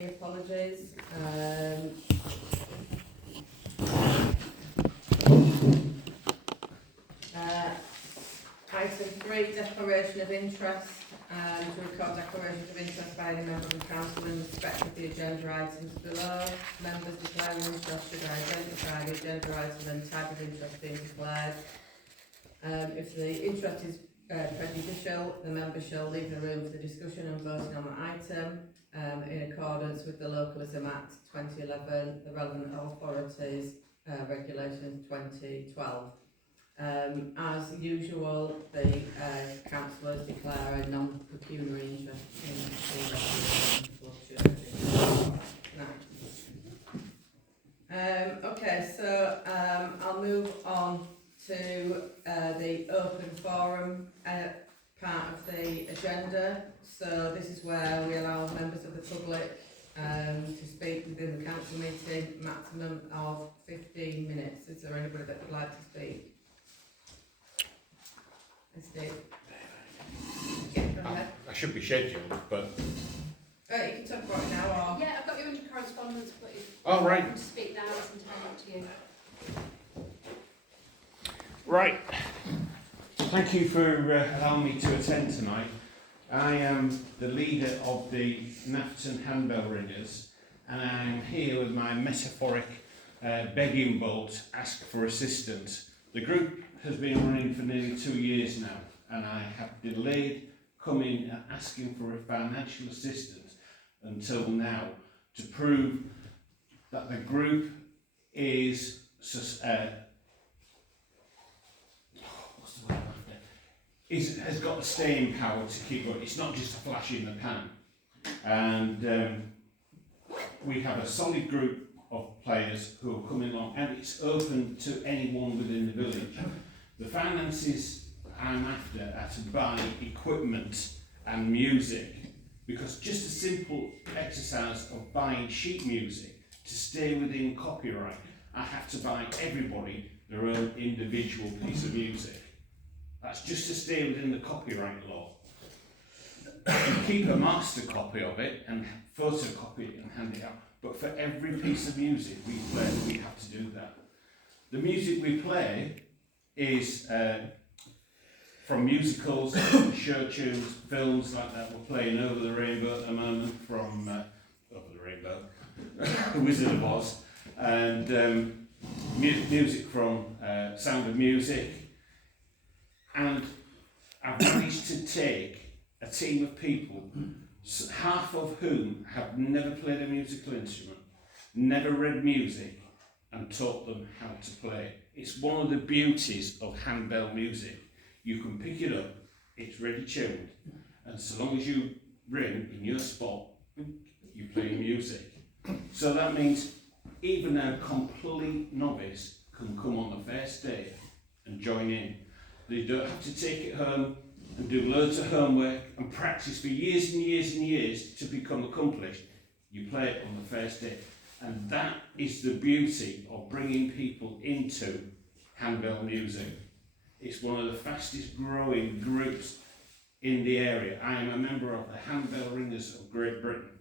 Apologies. Item 3, declaration of interest. To record declarations of interest by any member of the council in respect of the agenda items below. Members declaring interest should identify the agenda item and type of interest being declared. If the interest is prejudicial, the member shall leave the room for the discussion and voting on the item in accordance with the Localism Act 2011, the relevant authorities regulations 2012. As usual, the councillors declare a non-pecuniary interest in the okay, so I'll move on to the open forum part of the agenda. So this is where we allow members of the public to speak within the council meeting, maximum of 15 minutes. Is there anybody that would like to speak? Steve. Yeah, go ahead. I should be scheduled, but... You can talk about it now, or... Yeah, I've got you under correspondence, but if oh, right. you want to speak now, it's entirely up to you. Right. Thank you for allowing me to attend tonight. I am the leader of the Nafton Handbell Ringers, and I am here with my metaphoric begging bowl to ask for assistance. The group has been running for nearly 2 years now, and I have delayed coming and asking for a financial assistance until now to prove that the group is has got the staying power to keep going. It's not just a flash in the pan. And we have a solid group of players who are coming along, and it's open to anyone within the village. The finances I'm after are to buy equipment and music, because just a simple exercise of buying sheet music to stay within copyright, I have to buy everybody their own individual piece of music. That's just to stay within the copyright law. You keep a master copy of it and photocopy it and hand it out, but for every piece of music we play, we have to do that. The music we play is from musicals, show tunes, films like that. We're playing Over the Rainbow at the moment from Over the Rainbow, The Wizard of Oz, and music from Sound of Music. And I've managed to take a team of people, half of whom have never played a musical instrument, never read music, and taught them how to play. It's one of the beauties of handbell music. You can pick it up, it's ready tuned, and so long as you ring in your spot, you play music. So that means even a complete novice can come on the first day and join in. They don't have to take it home and do loads of homework and practice for years and years and years to become accomplished. You play it on the first day. And that is the beauty of bringing people into handbell music. It's one of the fastest growing groups in the area. I am a member of the Handbell Ringers of Great Britain.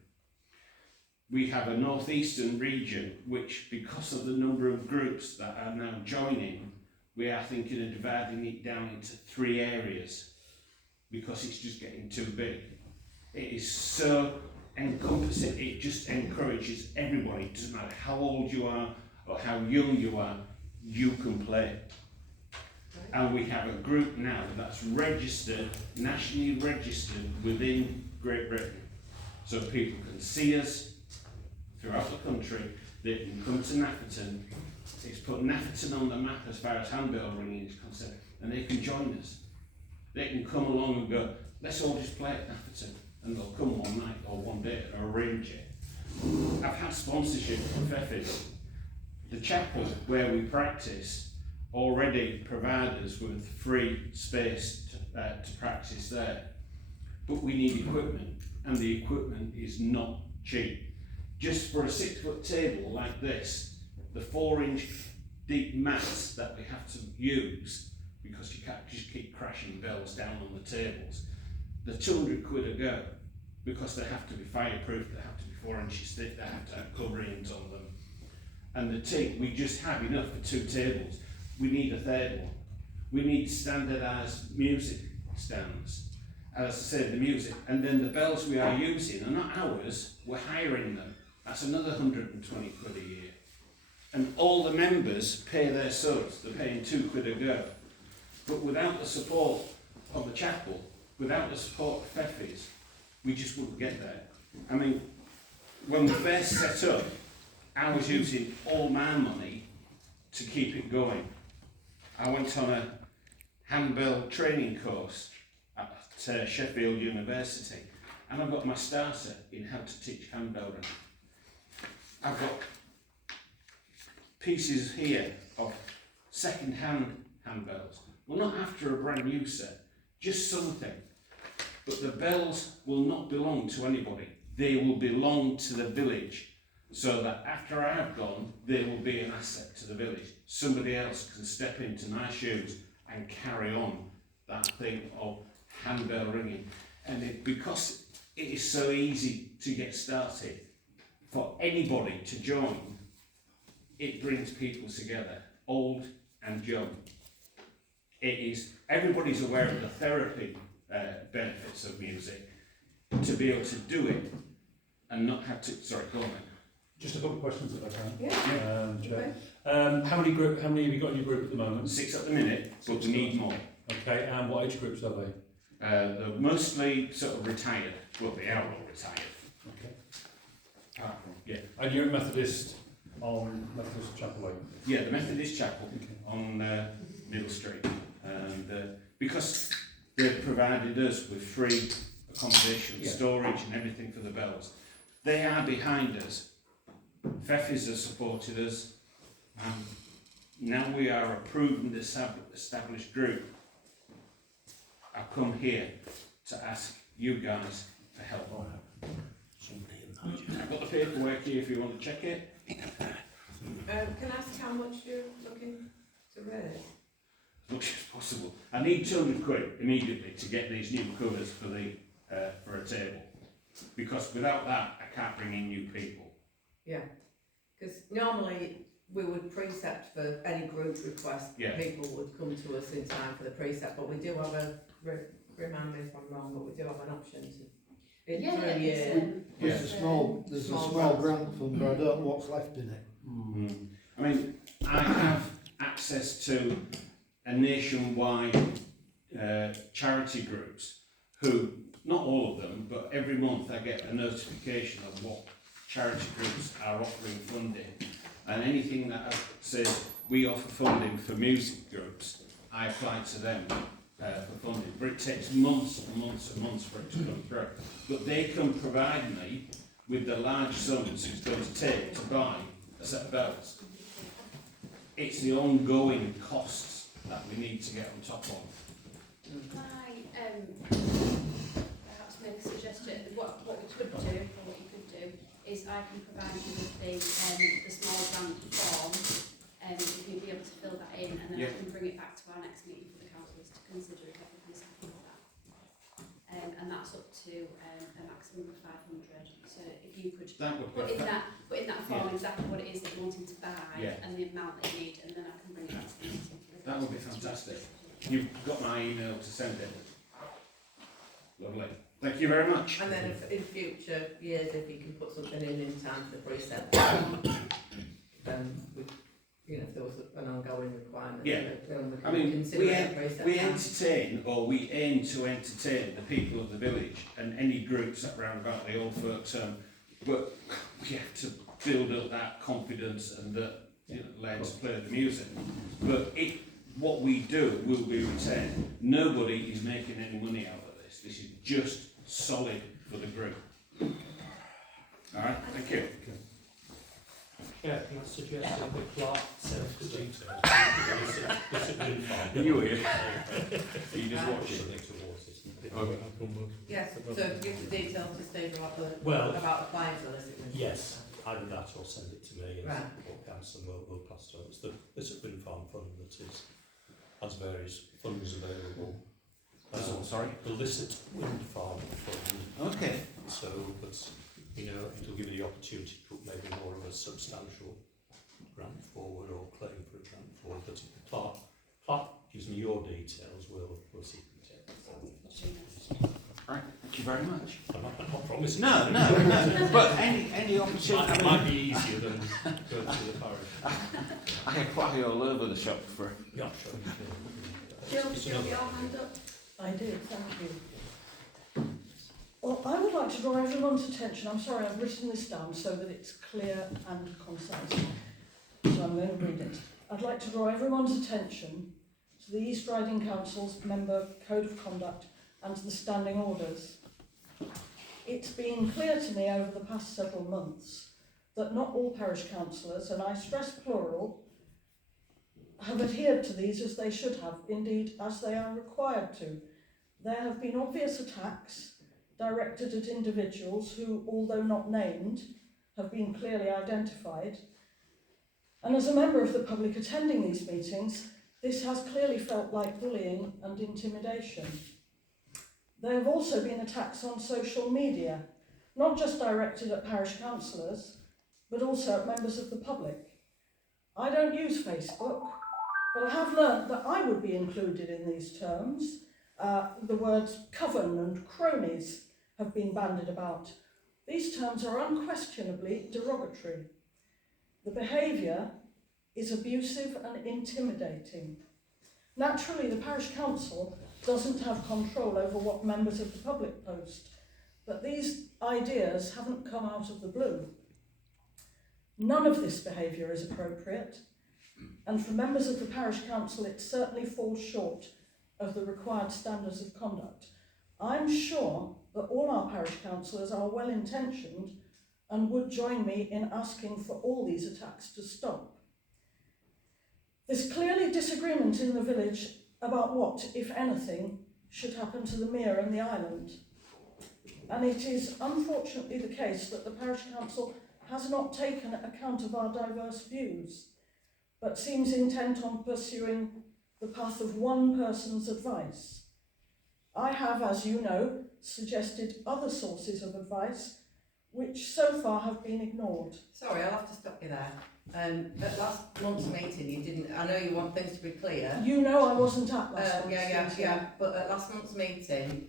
We have a northeastern region which, because of the number of groups that are now joining, we are thinking of dividing it down into 3 areas because it's just getting too big. It is so encompassing, it just encourages everybody. It doesn't matter how old you are or how young you are, you can play. And we have a group now that's registered, nationally registered within Great Britain. So people can see us throughout the country, they can come to Nafferton. It's put Nafferton on the map as far as handbell ringing is concerned, and they can join us. They can come along and go, let's all just play at Nafferton, and they'll come one night or one day and arrange it. I've had sponsorship from Feffes. The chapel where we practice already provide us with free space to practice there. But we need equipment, and the equipment is not cheap. Just for a 6-foot table like this, the 4-inch deep mats that we have to use, because you can't just keep crashing bells down on the tables, they're £200 a go, because they have to be fireproof, they have to be 4 inches thick, they have to have coverings on them. And the teak, we just have enough for 2 tables. We need a third one. We need standardised music stands. As I said, the music, and then the bells we are using are not ours, we're hiring them. That's another 120 quid a year. And all the members pay their subs, they're paying £2 a go. But without the support of the chapel, without the support of Feffy's, we just wouldn't get there. I mean, when we first set up, I was using all my money to keep it going. I went on a handbell training course at Sheffield University, and I've got my starter in how to teach handbelling. I've got pieces here of second-hand handbells. Well, not after a brand new set, just something. But the bells will not belong to anybody. They will belong to the village, so that after I have gone, they will be an asset to the village. Somebody else can step into my shoes and carry on that thing of handbell ringing. And because it is so easy to get started, for anybody to join, it brings people together, old and young. It is, everybody's aware of the therapy benefits of music, to be able to do it and not have to, sorry, go on then. Just a couple of questions if I can. Yeah. Chair. How many have you got in your group at the moment? 6 at the minute, but we need more. Okay, and what age groups are they? They're mostly sort of retired, well they are all retired. Okay. Apart from, yeah. And you're a Methodist on Methodist Chapel Lane? Yeah, the Methodist Chapel Okay. on Middle Street. And because they've provided us with free accommodation, Yeah. storage and everything for the bells, they are behind us. Feffy's has supported us. Now we are a proven established group. I've come here to ask you guys for help. I've got the paperwork here if you want to check it. Can I ask how much you're looking to raise? As much as possible. I need 200 quid immediately to get these new covers for the for a table, because without that I can't bring in new people. Yeah, because normally we would precept for any group request, Yeah. people would come to us in time for the precept, but we do have a, remind me if I'm wrong, but we do have an option to, in Yeah, for a year. There's a small grant fund, but I don't know what's left in it. I mean, I have access to a nationwide charity groups who, not all of them, but every month I get a notification of what charity groups are offering funding, and anything that says we offer funding for music groups, I apply to them for funding. But it takes months and months and months for it to come through. But they can provide me with the large sums it's going to take to buy a set of bells. It's the ongoing costs that we need to get on top of. Can I perhaps make a suggestion? What we could do, or what you could do, is I can provide you with the small grant form, if you'd be able to fill that in, and then Yeah. I can bring it back to our next meeting for the councillors to consider if everybody's happy with that. And that's up to a maximum of 500. So if you could That would put be in that form Yeah. exactly what it is that you're wanting to buy, Yeah. and the amount that you need, and then I can bring it back to the meeting. That would be fantastic. You've got my email to send it. Lovely. Thank you very much. And then if in future years, if you can put something in time for the precept, we, you know, if there was an ongoing requirement, Yeah. then we I can mean, consider we that precept. We entertain, or we aim to entertain the people of the village and any groups that round about the old folks home, but we have to build up that confidence and that, you know, learn to play the music. But what we do will be retained. Nobody is making any money out of this. This is just solid for the group. All right, thank you. Yeah, can I suggest that the clerk says the details? You were here. You just watch it. Yes, so give the details to Steve about Well- about applying for this. Yes, either that or send it to me and Right. or council and we'll pass it on. It's the Wind Farm Fund that has various funds available. That's all, sorry. The Licit Wind Farm Fund, Okay. so that's you know, it'll give you the opportunity to put maybe more of a substantial grant forward or claim for a grant forward. But if the clerk gives me your details, we'll see if we can take it. Right, thank you very much. I'm not promising. No, but any opportunity. It might be easier than going through the parish. I apply all over the shop for. Yeah, sure. Jill, It's Jill, another- your hand up? I did, thank you. Well, I would like to draw everyone's attention, I'm sorry, I've written this down so that it's clear and concise, so I'm going to read it. I'd like to draw everyone's attention to the East Riding Council's member code of conduct and to the standing orders. It's been clear to me over the past several months that not all parish councillors, and I stress plural, have adhered to these as they should have, indeed as they are required to. There have been obvious attacks directed at individuals who, although not named, have been clearly identified. And as a member of the public attending these meetings, this has clearly felt like bullying and intimidation. There have also been attacks on social media, not just directed at parish councillors, but also at members of the public. I don't use Facebook, but I have learnt that I would be included in these terms. The words coven and cronies have been bandied about. These terms are unquestionably derogatory. The behaviour is abusive and intimidating. Naturally, the parish council doesn't have control over what members of the public post, but these ideas haven't come out of the blue. None of this behaviour is appropriate, and for members of the parish council it certainly falls short of the required standards of conduct. I'm sure that all our parish councillors are well intentioned and would join me in asking for all these attacks to stop. There's clearly disagreement in the village about what, if anything, should happen to the mere and the island. And it is unfortunately the case that the parish council has not taken account of our diverse views, but seems intent on pursuing the path of one person's advice. I have, as you know, suggested other sources of advice, which so far have been ignored. Sorry, I'll have to stop you there. At last month's meeting, you didn't. I know you want things to be clear. You know I wasn't at last month's meeting. Yeah. But at last month's meeting,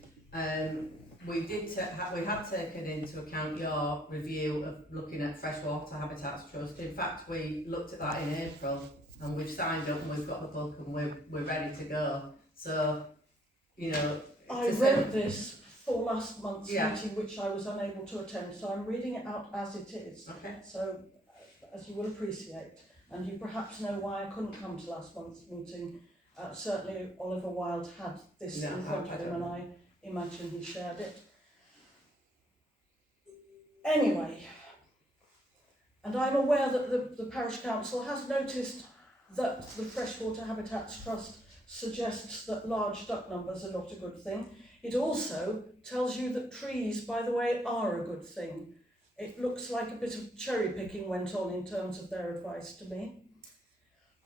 we had taken into account your review of looking at Freshwater Habitats Trust. In fact, we looked at that in April, and we've signed up, and we've got the book, and we're ready to go. So, you know, I wrote this for last month's Yeah. meeting, which I was unable to attend, so I'm reading it out as it is. okay. So, as you will appreciate, and you perhaps know why I couldn't come to last month's meeting. Certainly Oliver Wilde had this No, in front I of him, don't. and I imagine he shared it. Anyway, and I'm aware that the parish council has noticed that the Freshwater Habitats Trust suggests that large duck numbers are not a good thing. It also tells you that trees, by the way, are a good thing. It looks like a bit of cherry picking went on in terms of their advice to me.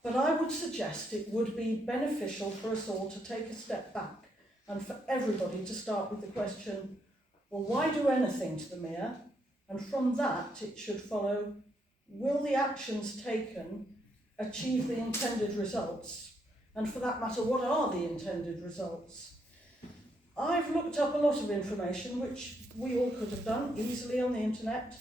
But I would suggest it would be beneficial for us all to take a step back and for everybody to start with the question, well, why do anything to the mere? And from that, it should follow, will the actions taken achieve the intended results? And for that matter, what are the intended results? I've looked up a lot of information, which we all could have done easily on the internet,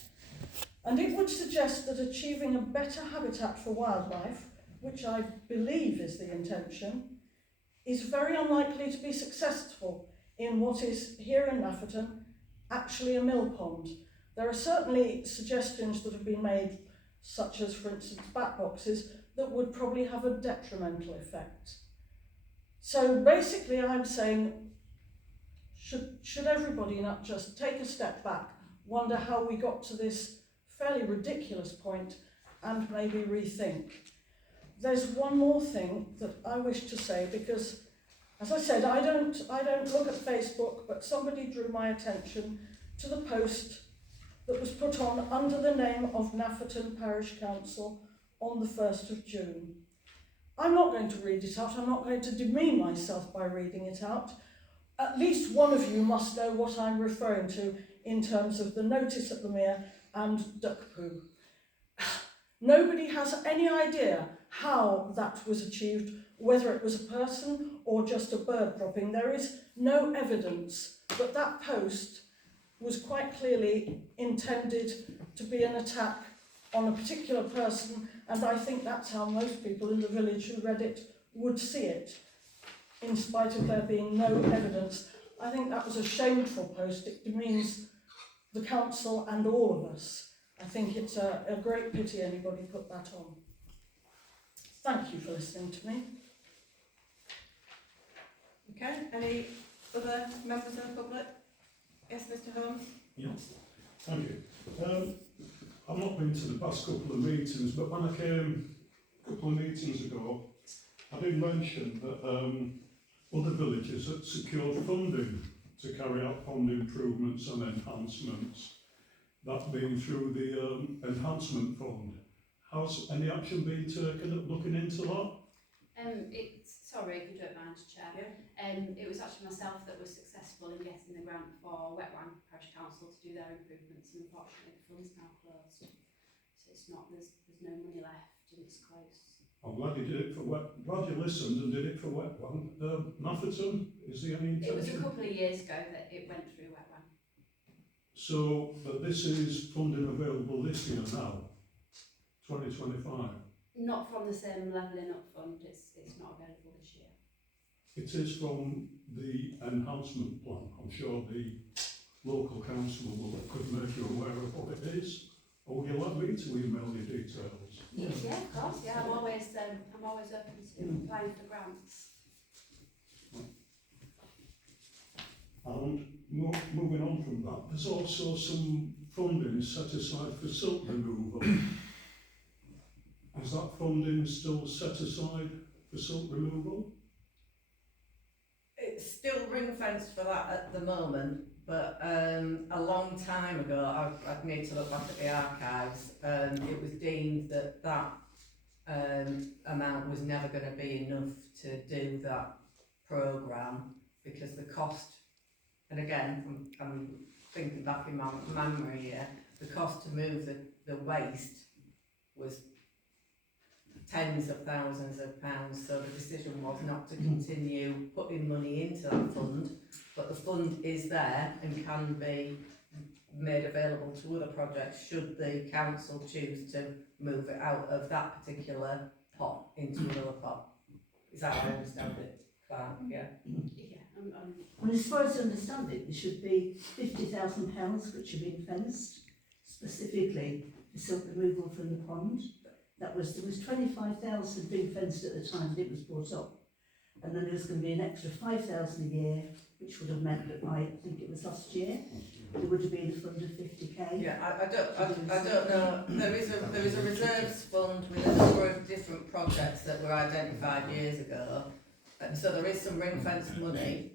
and it would suggest that achieving a better habitat for wildlife, which I believe is the intention, is very unlikely to be successful in what is, here in Nafferton, actually a mill pond. There are certainly suggestions that have been made, such as, for instance, bat boxes, that would probably have a detrimental effect. So basically I'm saying, should everybody not just take a step back, wonder how we got to this fairly ridiculous point, and maybe rethink? There's one more thing that I wish to say, because, as I said, I don't look at Facebook, but somebody drew my attention to the post that was put on under the name of Nafferton Parish Council on the 1st of June. I'm not going to read it out, I'm not going to demean myself by reading it out. At least one of you must know what I'm referring to in terms of the notice at the mere and duck poo. Nobody has any idea how that was achieved, whether it was a person or just a bird dropping. There is no evidence, but that post was quite clearly intended to be an attack on a particular person, and I think that's how most people in the village who read it would see it, in spite of there being no evidence. I think that was a shameful post. It demeans the council and all of us. I think it's a great pity anybody put that on. Thank you for listening to me. Okay, any other members of the public? Yes, Mr Holmes? Thank you. I've not been to the past couple of meetings, but when I came a couple of meetings ago, I did mention that other villages had secured funding to carry out pond improvements and enhancements, that being through the enhancement fund. Has any action been taken at looking into that? Sorry, if you don't mind, Chair. Yeah. It was actually myself that was successful in getting the grant for Wetwan Parish Council to do their improvements, and unfortunately the fund's now closed. So it's not, there's no money left and it's close. I'm glad you did it for glad you listened and did it for Wetwan. Nafferton, is there any intention? It was a couple of years ago that it went through Wetwan. So, but this is funding available this year now, 2025. Not from the same levelling up fund, it's not available this year. It is from the enhancement plan. I'm sure the local council could make you aware of what it is. Or would you like me to email you details? Yeah, of course, yeah, I'm always open to applying for grants. And moving on from that, there's also some funding set aside for silt removal. Is that funding still set aside for silt removal? It's still ring fenced for that at the moment, but a long time ago, I'd need to look back at the archives, it was deemed that that amount was never going to be enough to do that programme, because the cost, and again, I'm thinking back in my memory here, the cost to move the waste was tens of thousands of pounds, so the decision was not to continue putting money into that fund, but the fund is there and can be made available to other projects should the council choose to move it out of that particular pot into another pot. Is that how I understand it? Yeah. Yeah, Well, as far as I understand it, there should be £50,000 which have been fenced specifically for silt removal from the pond. There was 25,000 being fenced at the time that it was brought up, and then there was going to be an extra 5,000 a year, which would have meant that I think it was last year there would have been a fund of 50k. Yeah, I don't know. There is a reserves fund with a number of different projects that were identified years ago, and so there is some ring fenced money.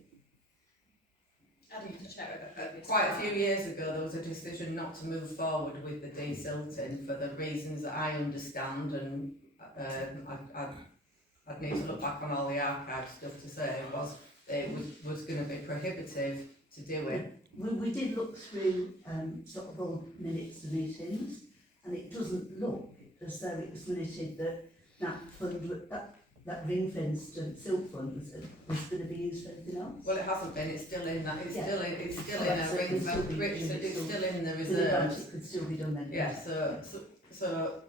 I'd have to check with the Quite a few years ago, there was a decision not to move forward with the desilting for the reasons that I understand, and I'd need to look back on all the archive stuff to say it was going to be prohibitive to do it. We did look through sort of all minutes of meetings, and it doesn't look as though it was limited that fund, that ring-fenced silt fund was going to be used for anything else. Well, it hasn't been. It's still in that. It's Yeah. still in a ring fence. It's still in the reserves. It could still be done then. Yeah. So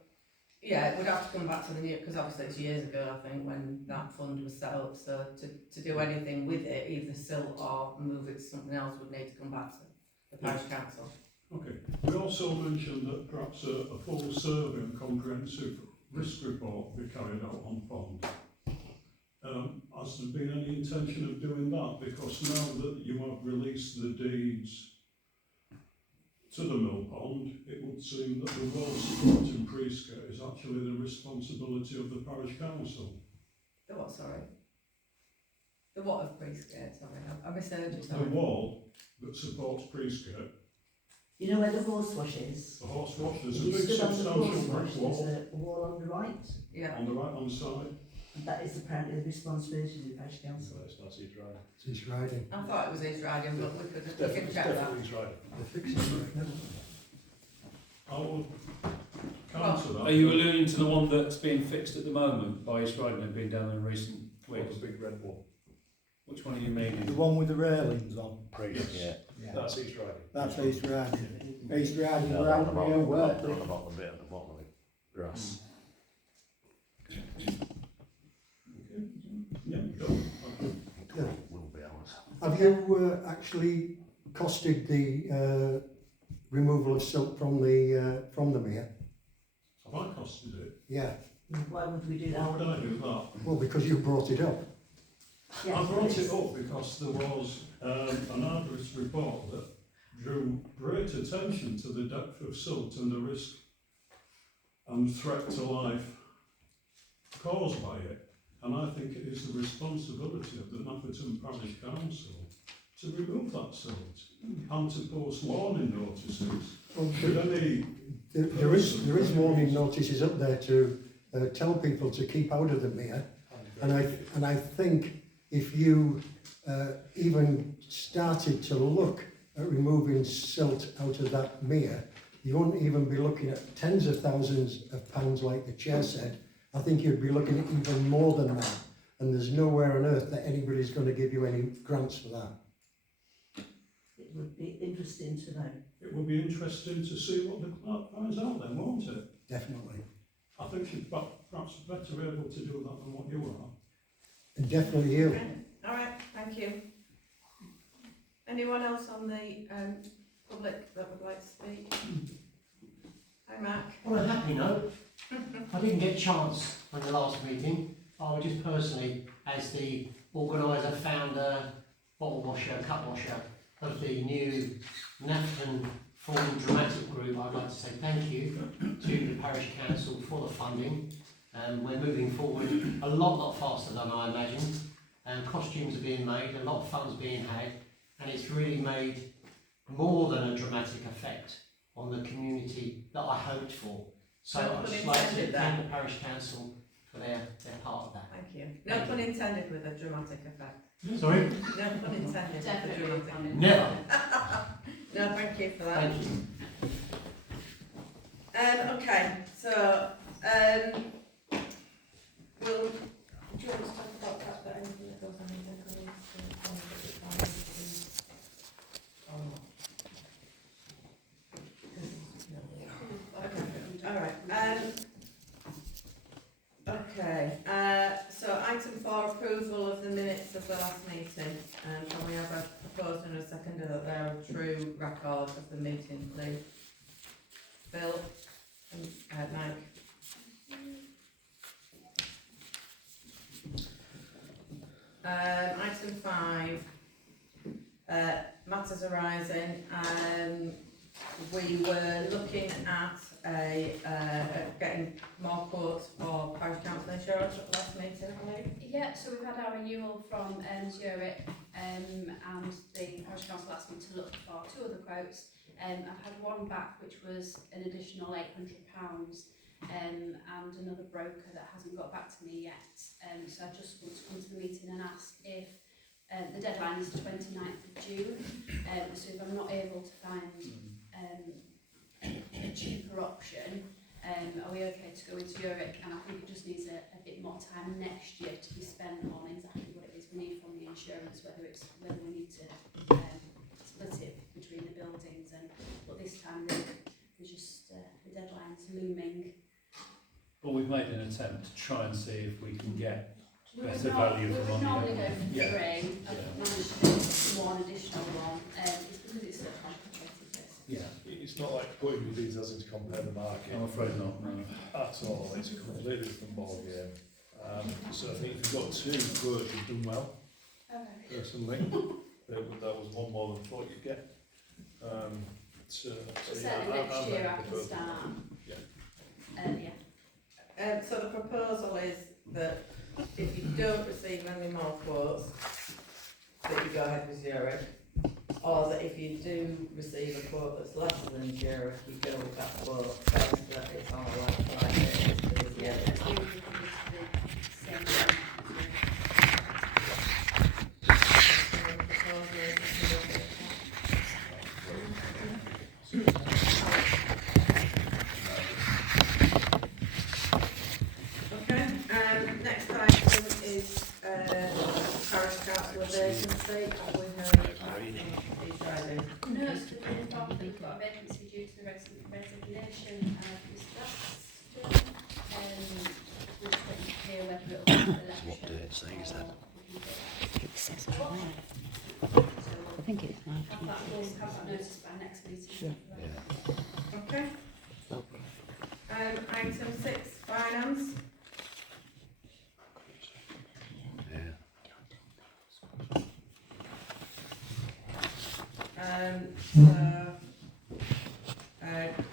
yeah, it would have to come back to the new, because obviously it's years ago, I think, when that fund was set up. So to do anything with it, either silt or move it to something else, would need to come back to the parish council. Okay. We also mentioned that perhaps a full survey and comprehensive risk report be carried out on pond. Has there been any intention of doing that? Because now that you have released the deeds to the mill pond, it would seem that the well support in Priesgate is actually the responsibility of the parish council. The what? Sorry. The what of Priestgate? Sorry, I misheard you. The Sorry. wall that supports Priesgate, You know where the horse wash is? the horse wash, there's a You big stood on the substantial horse brick wash, wall there's a wall on the right. Yeah. on the right hand side. And that is apparently the responsibility of the parish council. So it's not East Riding. It's his riding. I thought it was East Riding, but we It's can check that. definitely East Riding. They're fixing it now. I will counter that. Are you alluding to the one that's being fixed at the moment by East Riding and been down in recent Well, weeks? the big red one. Which one are you The meaning? one with the railings on. Yeah. That's East Riding. That's East Riding. East Riding, No, right the near where? bottom bit at the bottom of the grass. Yeah, go. Yeah. Will be ours. Have you actually costed the removal of silt from the mere? Have I costed it? Yeah. Why would we do Why that? would I do that? Well, because you brought it up. Yeah, I brought yes. it up because there was an arduous report that drew great attention to the depth of silt and the risk and threat to life caused by it. And I think it is the responsibility of the Nafferton Parish Council to remove that silt and to post warning notices. Well, Should any there is warning notices up there to tell people to keep out of the mere. And I think if you even started to look at removing silt out of that mere, you wouldn't even be looking at tens of thousands of pounds like the chair said. I think you'd be looking at even more than that. And there's nowhere on earth that anybody's going to give you any grants for that. It would be interesting to know. It would be interesting to see what the clerk finds out then, won't it? Definitely. I think she's perhaps better able to do that than what you are. And definitely you. All right, thank you. Anyone else on the public that would like to speak? Hi, Mark. On a happy note, I didn't get a chance on the last meeting. I was just personally, as the organiser, founder, bottle washer, cup washer of the new Nafferton Formed Dramatic Group, I'd like to say thank you to the Parish Council for the funding. We're moving forward a lot faster than I imagined. Costumes are being made, a lot of fun's being had, and it's really made more than a dramatic effect on the community that I hoped for. So No I'd pun just like to intended thank there. the Parish Council for their part of that. Thank you. No pun intended with a dramatic effect. Sorry? No pun intended with a Definitely dramatic effect. Never. No, thank you for that. Thank you. Okay, so we'll. Do you want to talk about that anything that goes on in the Okay, all right. Okay, so item 4, approval of the minutes of the last meeting. Can we have a proposed and a seconder that they're a true record of the meeting, please? Bill and Mike. Item 5, matters arising. We were looking at getting more quotes for parish council insurance at the last meeting, I believe. Yeah, so we've had our renewal from Zurich, and the parish council asked me to look for 2 other quotes. I've had one back which was an additional £800, and another broker that hasn't got back to me yet. So I just want to come to the meeting and ask if the deadline is the 29th of June. So if I'm not able to find a cheaper option, are we okay to go with Zurich? And I think it just needs a bit more time next year to be spent on exactly what it is we need from the insurance, whether we need to split it between the buildings, but this time there's just the deadline's looming. Well, we've made an attempt to try and see if we can get We would better not- value we for would money. normally go for Yeah. 3. I've managed to do 1 additional one. It's because it's so complicated, basically. Yeah, It's not like putting your details in to compare the market I'm afraid not, no. at all. It's a completely different ballgame. So I think if you've got 2 quotes, you've done well, Okay. personally. That was one more than I thought you'd get. So Certainly next year I can start. Yeah. Yeah. So the proposal is that if you don't receive any more quotes, that you go ahead with Zurich, or that if you do receive a quote that's less than Zurich, you go with that quote, based that it's on a like-for-like basis. Yeah, it's moving from the same vacancy, or we heard back from East Riding? No, it's the department, we've got a vacancy due to the resignation of Mr. Aston. We're just waiting to hear whether it'll be the election. What date says that? It says it there. So I think it's we'll have that notice by next meeting. Okay. Item 6, finance. Yeah.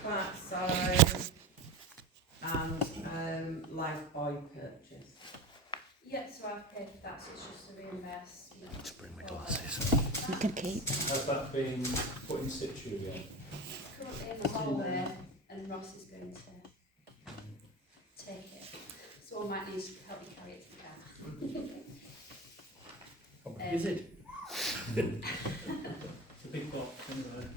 Clark sign and Lifebuoy purchase. Yeah, so I've paid for that, so it's just a reimbursement. Just bring my glasses. You can keep. Has that been put in situ yet? It's currently in the hallway, and Ross is going to take it. So I might need to help you carry it to the car. Is it? It's a big box anyway.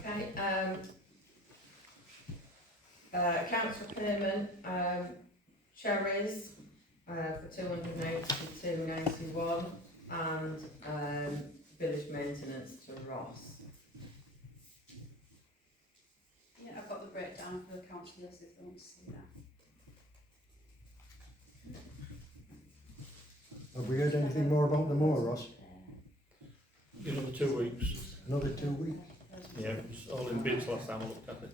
Okay, accounts for payment, cherries, for 282.91, and village maintenance to Ross. Yeah, I've got the breakdown for the councillors if they want to see that. Have we heard anything more about the moor, Ross? Another 2 weeks. Another 2 weeks? Yeah, it was all in bids last time I looked at it.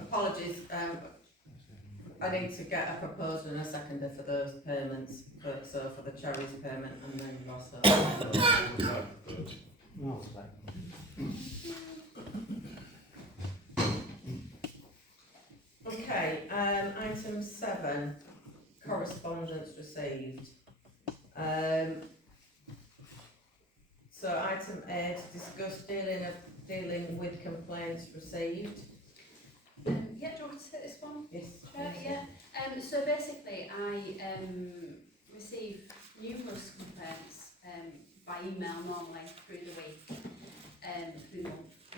Apologies, I need to get a proposal and a seconder for those payments, so for the cherries payment and then Ross. Okay, item 7, correspondence received. So item 8, discuss dealing with complaints received. Yeah, do you want me to take this one? Yes. Yeah. So basically, I receive numerous complaints by email normally through the week, through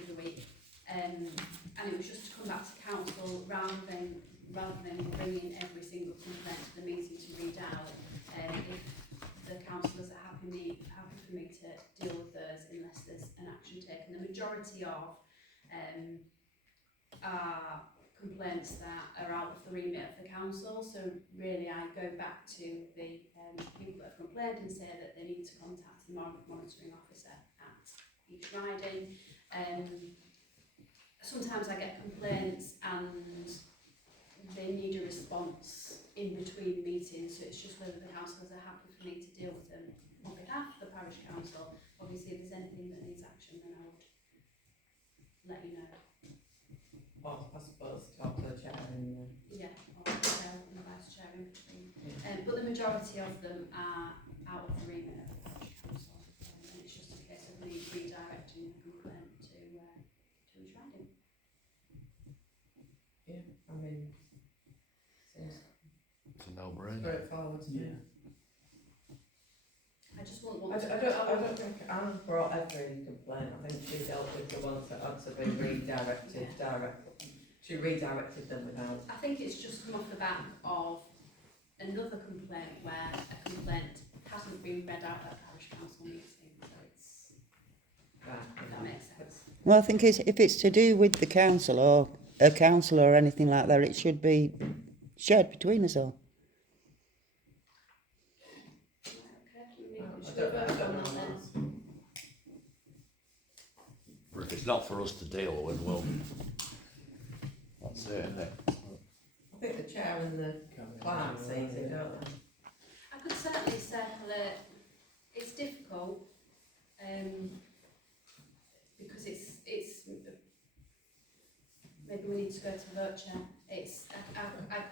the week, and it was just to come back to council rather than bringing every single complaint to the meeting to read out. If the councillors are happy for me to deal with those unless there's an action taken. The majority of are complaints that are out of the remit of the council, so really I go back to the people that have complained and say that they need to contact the monitoring officer at East Riding. Sometimes I get complaints and they need a response in between meetings, so it's just whether the councillors are happy for me to deal with them on behalf of the parish council. Obviously if there's anything that needs action then I would let you know. Well, I suppose talk to the chair and Yeah, or the chair and the vice chair in between. But the majority of them are out of the remit of the parish council, and it's just a case of me redirecting the complaint to East Riding. yeah, I mean, seems It's a no-brainer. straightforward to me. I just wouldn't I want to. don't think Anne brought every complaint. I think she dealt with the ones that had to be redirected. She redirected them without. I think it's just come off the back of another complaint where a complaint hasn't been read out at parish council meeting, so it's, if that makes sense. Well, I think if it's to do with the council or a councillor or anything like that, it should be shared between us all. Okay, should we vote on that then? But if it's not for us to deal with, well, that's it, isn't it? I think the chair and the clerk sees it, don't they? I could certainly circle it. It's difficult because it's maybe we need to go to vote, Chair. I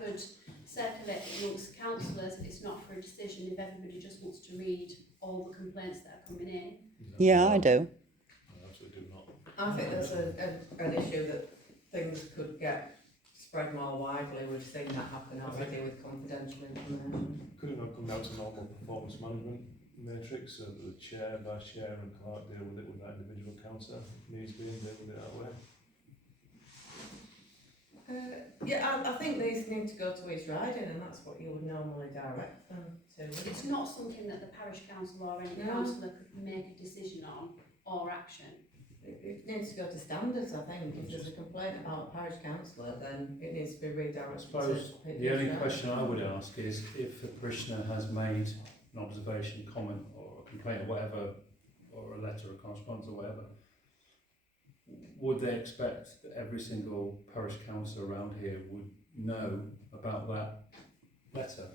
could circle it amongst councillors. It's not for a decision if everybody just wants to read all the complaints that are coming in. Yeah, I do. I absolutely do not. I think there's an issue that things could get spread more widely. We've seen that happen already with confidential information. Could it not come down to normal performance management matrix, so that the chair, vice chair and clerk deal with it with that individual councillor, if needs be, and deal with it that way? Yeah, I think these need to go to East Riding, and that's what you would normally direct them to. It's not something that the parish council or any No. councillor could make a decision on or action. It needs to go to standards, I think. If there's a complaint about a parish councillor, then it needs to be I redirected suppose to the only question I would ask is if a parishioner has made an observation, comment or a complaint or whatever, or a letter or correspondence or whatever, would they expect that every single parish councillor around here would know about that letter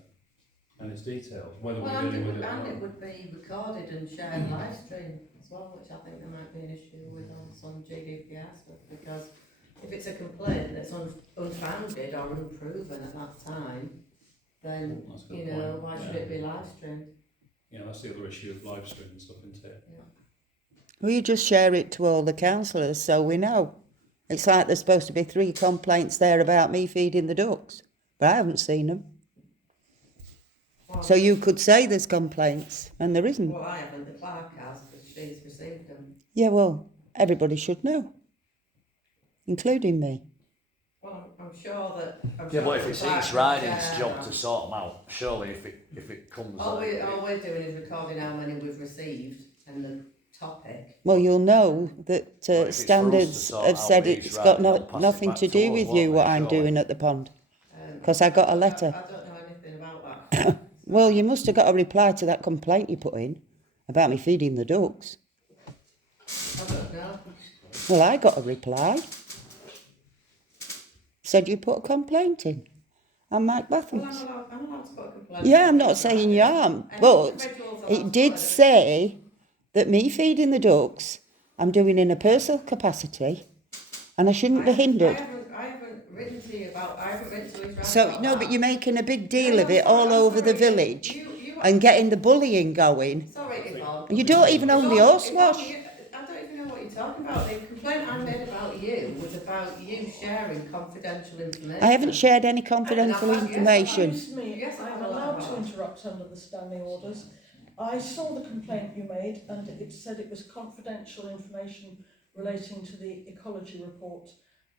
and its details, whether Well, we're dealing with it or and it not? would be recorded and shared live stream as well, which I think there might be an issue with on some GDPR stuff, because if it's a complaint that's unfounded or unproven at that time, then, That's a good you know, point, why should yeah. it be live streamed? Yeah, that's the other issue of live stream and stuff, isn't it? Will you just share it to all the councillors so we know? It's like there's supposed to be 3 complaints there about me feeding the ducks, but I haven't seen them. Well, So you could say there's complaints, and there isn't. well, I haven't, the clerk has, because she's received them. Yeah, well, everybody should know, including me. Well, I'm sure that. Yeah, but if it's East Riding's Yeah. job to sort them out, surely if it comes All we're doing is recording how many we've received and the topic. Well, you'll know that Well, if it's for us to standards sort have out said these it's got riding, they'll pass it nothing back to to do us, with won't you they, what I'm surely? doing at the pond, because I got a letter. I don't know anything about that. Well, you must have got a reply to that complaint you put in about me feeding the ducks. I don't know. Well, I got a reply. Said you put a complaint in. I'm Mike Well, Bathams. I'm allowed to put a complaint. Yeah, I'm not saying you aren't, Any but individuals allowed it to did put it. say that me feeding the ducks, I'm doing in a personal capacity, and I shouldn't be hindered. I haven't written to you about, I haven't written to Israel So, about no, that. but you're making a big deal No, of it I'm all sorry, over the I'm sorry. village You and getting the bullying going. Sorry, Yvonne. You don't even own the Yvonne, horse wash. I don't even know what you're talking about. The complaint I made about you was about you sharing confidential information. I haven't shared any confidential And I've- information. Excuse me, Yes, I I'm have allowed to allowed. interrupt under the standing orders. I saw the complaint you made and it said it was confidential information relating to the ecology report.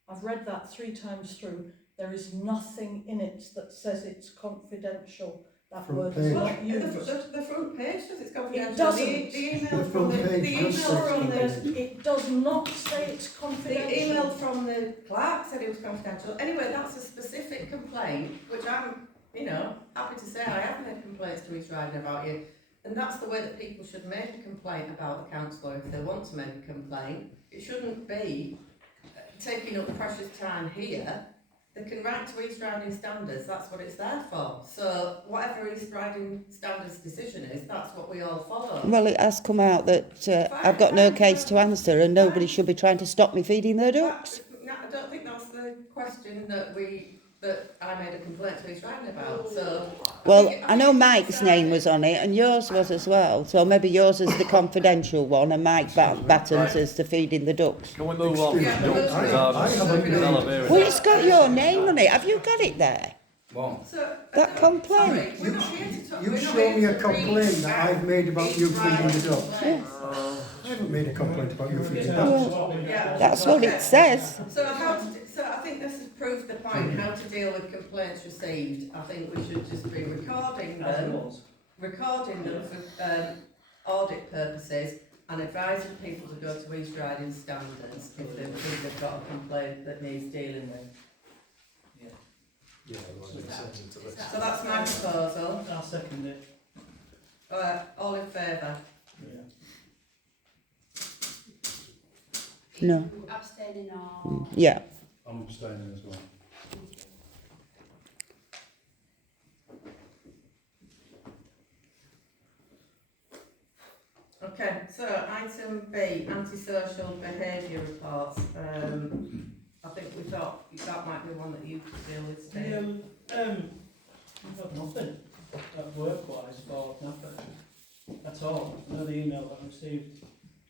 I've read that 3 times through. There is nothing in it that says it's confidential. That Front word page. is Well, not used. the front page says it's confidential. doesn't. The email The from front the page email does say from the confidential. It does not say it's The confidential. email from the clerk said it was confidential. Anyway, that's a specific complaint, which I'm, you know, happy to say I have made complaints to East Riding about you. And that's the way that people should make a complaint about the councillor if they want to make a complaint. It shouldn't be taking up precious time here. They can write to East Riding Standards, that's what it's there for. So whatever East Riding Standards decision is, that's what we all follow. Well, it has come out that I've got no case to answer and nobody should be trying to stop me feeding their ducks. No, I don't think that's the question that I made a complaint to East Riding about, so. Well, I know Mike's name was on it and yours was as well, so maybe yours is the confidential one and Mike Battens is the feeding the ducks. Can we move on? Yeah, from but- ducks? I Regardless, haven't because I'll have made- heard Well, that. it's got your name on it. Have you got it there? So, That complaint. sorry, we're not here to talk. You we're not show here me a to complaint read that I've made about you East feeding the Riding ducks. complaints. I haven't made a complaint about you feeding Yeah. ducks. Yeah. That's what Okay. it says. So I think this has proved the point, how to deal with complaints received. I think we should just be recording them for audit purposes and advising people to go to East Riding Standards if they've got a complaint that needs dealing with. Yeah, well, it sends into this. So that's my proposal. I'll second it. All in favour? No. Abstaining or? Yeah. I'm abstaining as well. Okay, so item B, antisocial behaviour reports. I think we thought that might be one that you could deal with, Steve. I've got nothing work-wise for nothing at all. Another email that I received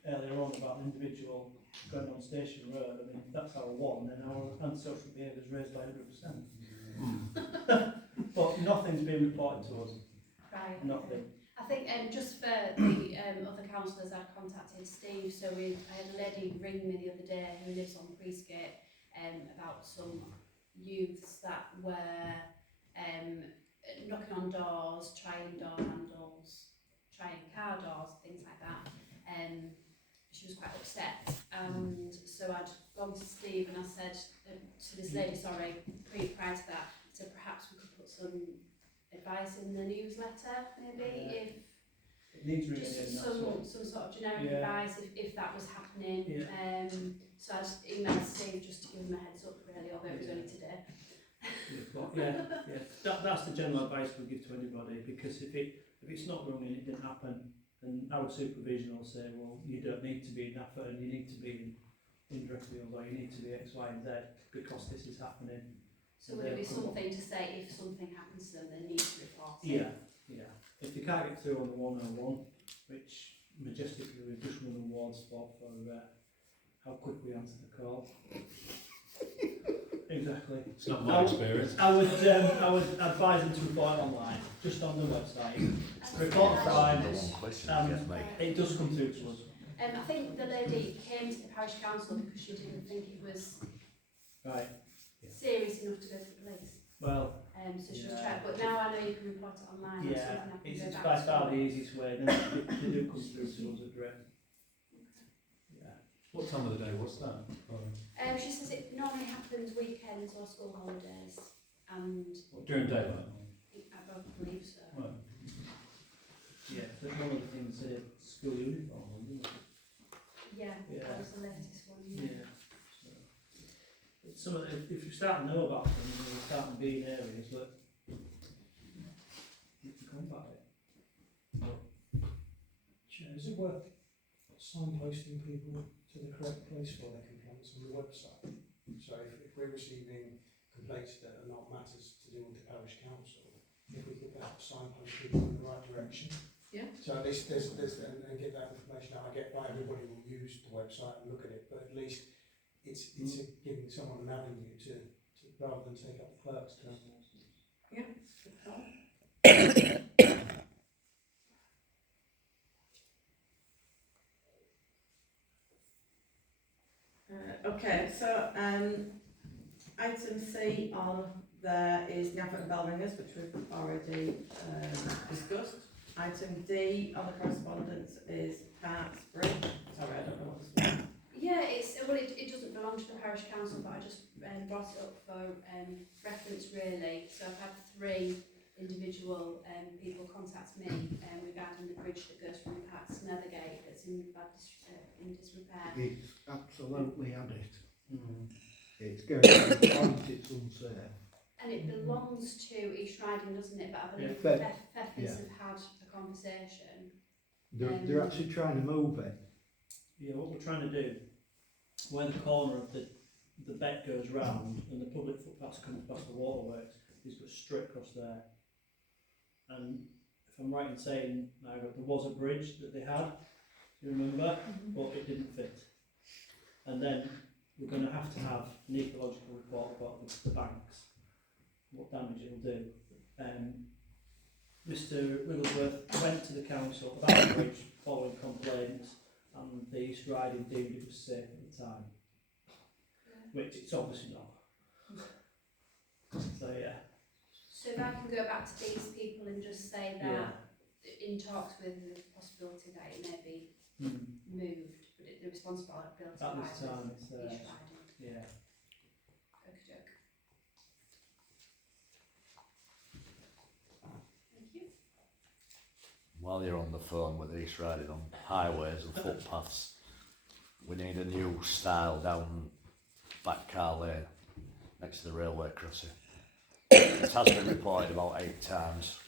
earlier on about an individual going on Station Road. I mean, if that's our one, then our antisocial behaviour is raised by 100%. But nothing's been reported to us. Right. Nothing. I think just for the other councillors, I've contacted Steve. So I had a lady ring me the other day who lives on Priestgate about some youths that were knocking on doors, trying door handles, trying car doors, things like that. She was quite upset, and so I'd gone to Steve and I said to this lady, sorry, prior to that, so perhaps we could put some advice in the newsletter, maybe, It if needs reading, just that's some all. sort of generic Yeah. advice if that was happening. Yeah. So I'd emailed Steve just to give him a heads up, really, although it was only today. That's the general advice we give to anybody, because if it's not running, it didn't happen, and our supervision will say, well, you don't need to be in Naffa, and you need to be in Driffield, or you need to be X, Y, and Z, because this is happening. So would it be something to say if something happens to them, they need to report it? Yeah. If you can't get through on the 101, which majestically we've just run awards for how quick we answer the call. Exactly. It's not my experience. I would advise them to report it online, just on the website. Report crime. It does come through to us. I think the lady came to the parish council because she didn't think it was Right. serious enough to go to the police. Well, So she was trying, but now I know you can report it online. That's something I can it's go by back far to. the easiest way. Then they do come through to us at direct. Yeah. What time of the day was that? She says it normally happens weekends or school holidays, and During daylight? I believe so. Right. Yeah, but one of the things school uniform, isn't it? Yeah, Yeah. that was the latest one. Yeah. So, some of the, if you start to know about them, and you start to be in areas that you can combat it. Chair, is it worth signposting people to the correct place for their complaints on the website? So if we're receiving complaints that are not matters to do with the parish council, if we could perhaps signpost people in the right direction. Yeah. So at least there's and get that information out. I get not everybody will use the website and look at it, but at least it's giving someone an avenue to rather than take up the clerk's term. Yeah. Okay, so item C on there is Naffa and Bellringers, which we've already discussed. Item D on the correspondence is Parks Bridge. Sorry, I don't know what this is. Yeah, it doesn't belong to the parish council, but I just brought it up for reference, really. So I've had 3 individual people contact me regarding the bridge that goes from Parks to Nethergate that's in in disrepair. It's absolutely had it. It's going to the point, it's unsafe. And it belongs to East Riding, doesn't it? But I believe Yeah. the Feffers have had a conversation. They're actually trying to move it. Yeah, what we're trying to do, where the corner of the beck goes round and the public footpath comes past the waterworks, is go straight across there. And if I'm right in saying, now there was a bridge that they had, you remember, but it didn't fit. And then we're going to have an ecological report about the banks, what damage it will do. Mr Wigglesworth went to the council about the bridge following complaints, and the East Riding deemed it was safe at the time, which it's obviously not. So yeah. So if I can go back to these people and just say that in talks with the possibility that it may be moved, but the responsibility At this time, it's East Riding. yeah. Okey-doke. Thank you. While you're on the phone with East Riding on highways and footpaths, we need a new style down back car lane next to the railway crossing. It has been reported about 8 times.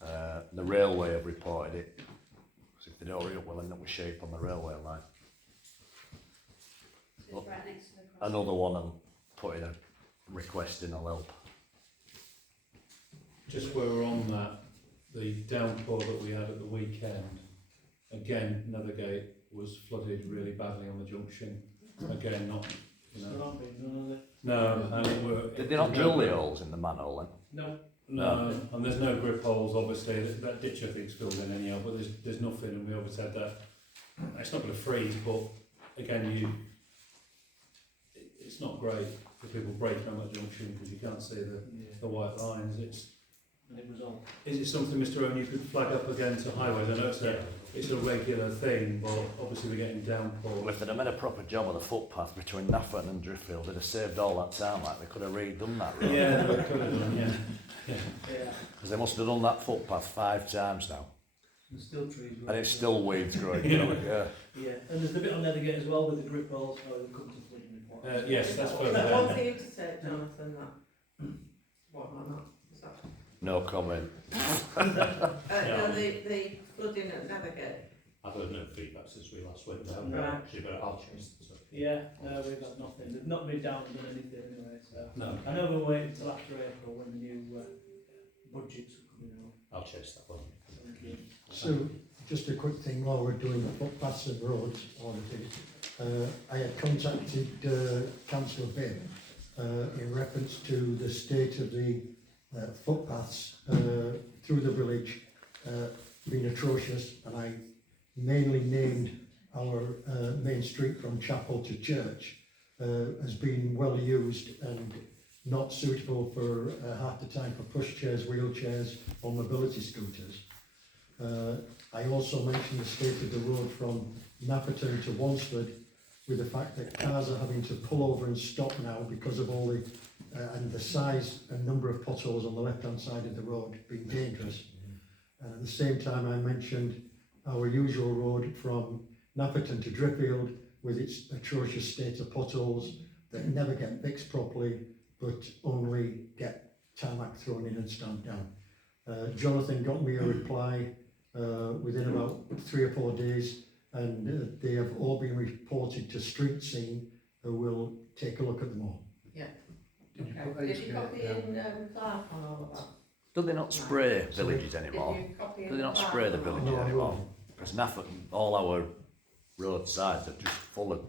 The railway have reported it, because if they don't hurry up, we'll end up with sheep on the railway line. So it's right next to the cross. Another one and putting a request in, I'll help. Just where we're on that, the downpour that we had at the weekend, again, Nethergate was flooded really badly on the junction. Again, not, you know. There aren't been none of it. No, and it were. Did they not drill the holes in the manhole then? No. No, and there's no grip holes, obviously. That ditch, I think, is filled in anyhow, but there's nothing, and we obviously had that. It's not going to freeze, but again, it's not great for people breaking on that junction because you can't see the white lines. and it was on. Is it something, Mr Owen, you could flag up again to highways? I know it's a regular thing, but obviously we're getting downpour. Well, if they'd have made a proper job of the footpath between Nafferton and Driffield, they'd have saved all that time, like they could have redone that road. Yeah, they could have done, yeah. Yeah. Because they must have done that footpath 5 times now. There's still trees. And it's still weeds growing Yeah. through it, yeah. Yeah, and there's the bit on there again as well with the grip balls. Oh, we'll come to Fleet report. Yes, that's Is further that one down. for you to take, Jonathan, that? What, am I not? Is that? No comment. No, the flooding at Nethergate. I've heard no feedback since we last went down Right. there, actually, but I'll chase it up. Yeah, no, we've had nothing. They've not been down and done anything anyway. So No. I know we're waiting until after April when the new budgets are coming out. I'll chase that one. Thank you. So, just a quick thing while we're doing the footpaths and roads, all of it. I had contacted Councillor Bibb in reference to the state of the footpaths through the village being atrocious, and I mainly named our main street from Chapel to Church as being well used and not suitable for half the time for pushchairs, wheelchairs or mobility scooters. I also mentioned the state of the road from Nafferton to Wansford, with the fact that cars are having to pull over and stop now because of all the and the size and number of potholes on the left-hand side of the road being dangerous. At the same time, I mentioned our usual road from Nafferton to Driffield with its atrocious state of potholes that never get fixed properly, but only get tarmac thrown in and stamped down. Jonathan got me a reply within about 3 or 4 days, and they have all been reported to Street Scene, who will take a look at them all. Yeah. Okay. Did you copy in Clark on all of that? Do they not spray villages anymore? Did you copy in Do they not Clark spray the on all villages No, I anymore? won't. Because Nafferton, all our roadsides are just full of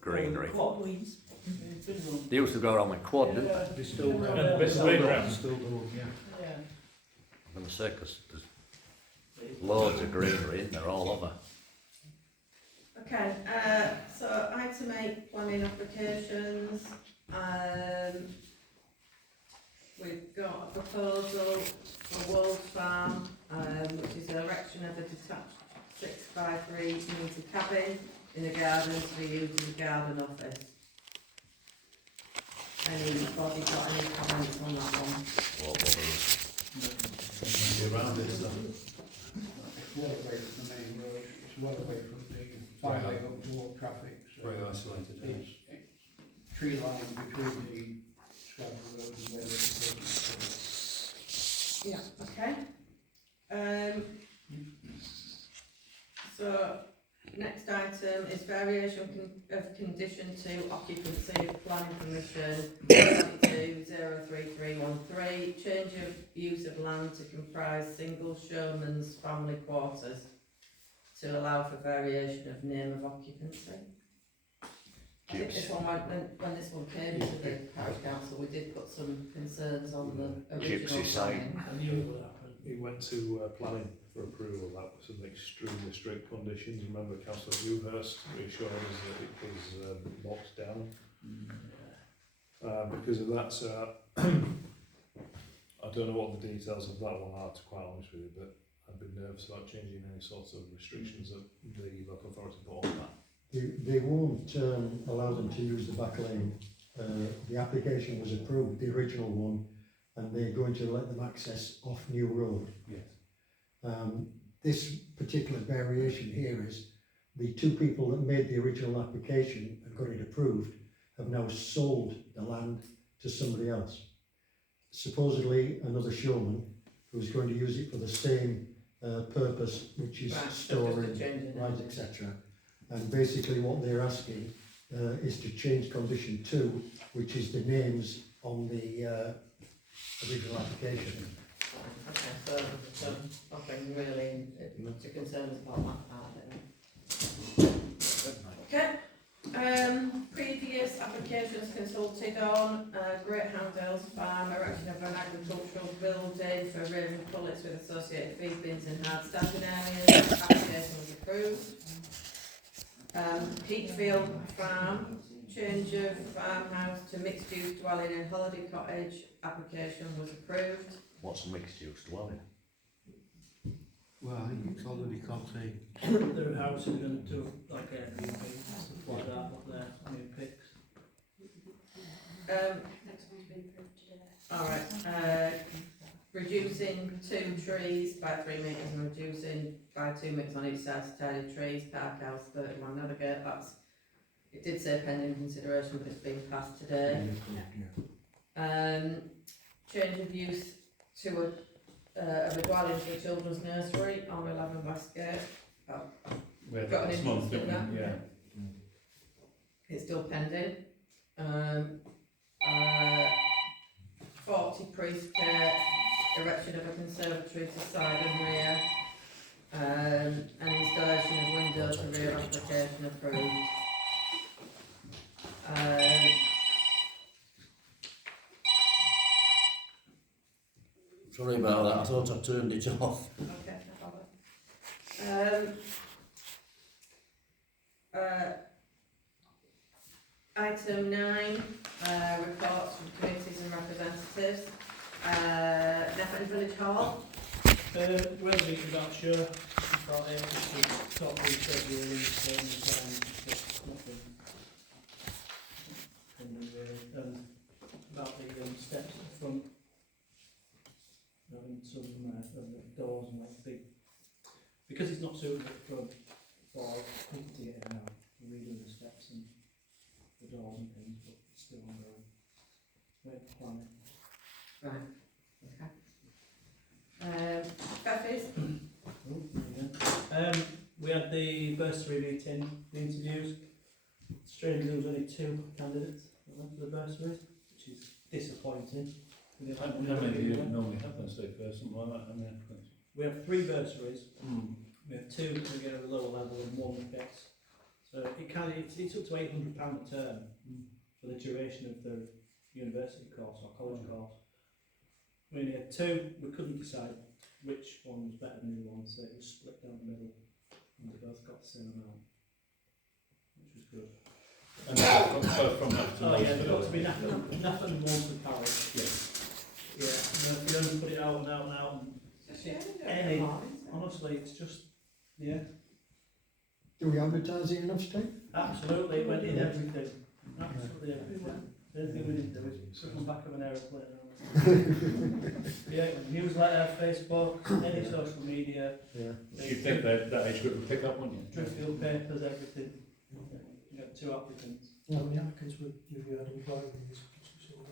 greenery. Quadweeds. They used to go around with quad, didn't they? They still do. And the bits of Playground still do, yeah. Yeah. I'm going to say, because there's loads of greenery in there all over. Okay, so item 8, planning applications. We've got a proposal for World Farm, which is the erection of a detached 6x3 metre cabin in the garden to be used as a garden office. Anybody got any comments on that one? What was Around it, so. It's well away from the main road. It's well away from the highway up to walk traffic. So Very isolated. it's tree line between the Scarborough Road and where the Yeah, okay. So, next item is variation of condition to occupancy of planning permission 22-03313, change of use of land to comprise single showman's family quarters to allow for variation of name of occupancy. I think this one, when this one came to the parish council, we did put some concerns on the original Gypsy site. planning. I knew it would happen. He went to planning for approval. That was some extremely strict conditions. Remember, Councillor Dewhurst reassured us that it was locked down. Because of that, I don't know what the details of that one are, to be quite honest with you, but I'd be nervous about changing any sorts of restrictions that the local authority put on that. They won't allow them to use the back lane. The application was approved, the original one, and they're going to let them access off New Road. Yes. This particular variation here is the 2 people that made the original application and got it approved have now sold the land to somebody else. Supposedly another showman who's going to use it for the same purpose, which is Right, storing, just a change in it. rides, etc. And basically what they're asking is to change condition 2, which is the names on the original application. Okay, so nothing really to concerns about that part then. Okay, previous applications consulted on, Great Houndales Farm, erection of an agricultural building for rearing pullets with associated feed bins and hard stacking areas, application was approved. Peachfield Farm, change of farmhouse to mixed use dwelling and holiday cottage, application was approved. what's a mixed use dwelling? Well, I think it's already contained. Their house is going to do like Airbnb and stuff like that up there, new pics. Next one's been approved today. Alright, reducing 2 trees by 3 metres and reducing by 2 metres on each side to tidy trees, Park House 31 Navigate, it did say pending consideration but it's been passed today. Change of use to of a dwelling to a children's nursery on 11 Westgate. We had Got that an this month, interest in didn't we? that? Yeah. It's still pending. 40 priest care, erection of a conservatory to side and rear, and installation of windows to rear application approved. Sorry about that, I thought I turned it off. Okay, no problem. Item 9, reports from committees and representatives. Neffington Village Hall. We had a meeting about sure, about everything, top reschedule and nothing. About the steps at the front. Having some and the doors and like big, because it's not suitable at the front for people to get in now, we're redoing the steps and the doors and things, but it's still ongoing. Wait for planning. Right, okay. Feffies. We had the bursary meeting, the interviews. Strangely, there was only 2 candidates that went for the bursaries, which is disappointing. How many do you normally have on state first, something like that? How many applicants? We have 3 bursaries. We have 2 that get at the lower level and 1 that gets. So it's up to £800 a term for the duration of the university course or college course. We only had 2, we couldn't decide which one was better than the other one, so it was split down the middle and they both got the same amount, which was good. And both from that to Oh yeah, they've got to be Nafton and Walmsley Parish. Yeah, if you don't put it out and out and out, and honestly, it's just, yeah. Do we advertise it enough, Steve? Absolutely, it went in everything. Absolutely everything. The only thing we didn't do is sit on the back of an aeroplane. Yeah, newsletter, Facebook, any social media. Yeah. You'd think that age group would pick up, wouldn't you? Driffield papers, everything. You got 2 applicants. How many applicants would you had applied for this?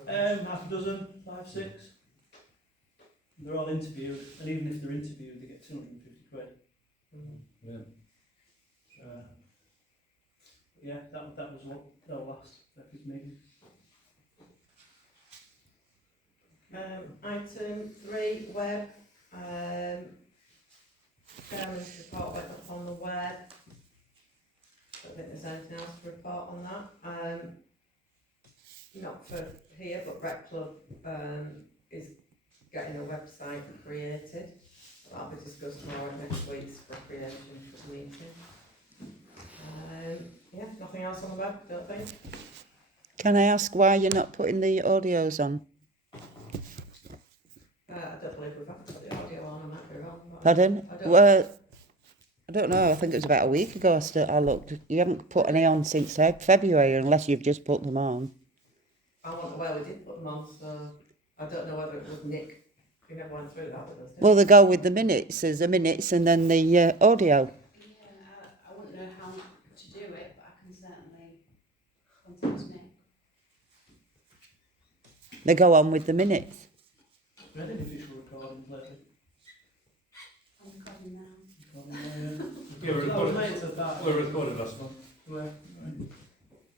Half a dozen, 5, 6. They're all interviewed, and even if they're interviewed, they get 250 quid. Yeah. Yeah, that was what our last Becky's meeting. Item 3, web. Chairman's report went up on the web. Don't think there's anything else to report on that. Not for here, but Rec Club is getting a website created. That'll be discussed more at next week's recreation meeting. Yeah, nothing else on the web, don't think. Can I ask why you're not putting the audios on? I don't believe we've had to put the audio on, I might be wrong. but Pardon? I don't- Well, I don't know. I think it was about a week ago I looked. You haven't put any on since February, unless you've just put them on. I wasn't aware we did put them on, so I don't know whether it was Nick who never went through that with us. Well, they go with the minutes. There's the minutes and then the audio. Yeah, I wouldn't know how to do it, but I can certainly contact Nick. They go on with the minutes. We had an official recording lately. I'm recording now. Yeah, we're recorded last month. Where?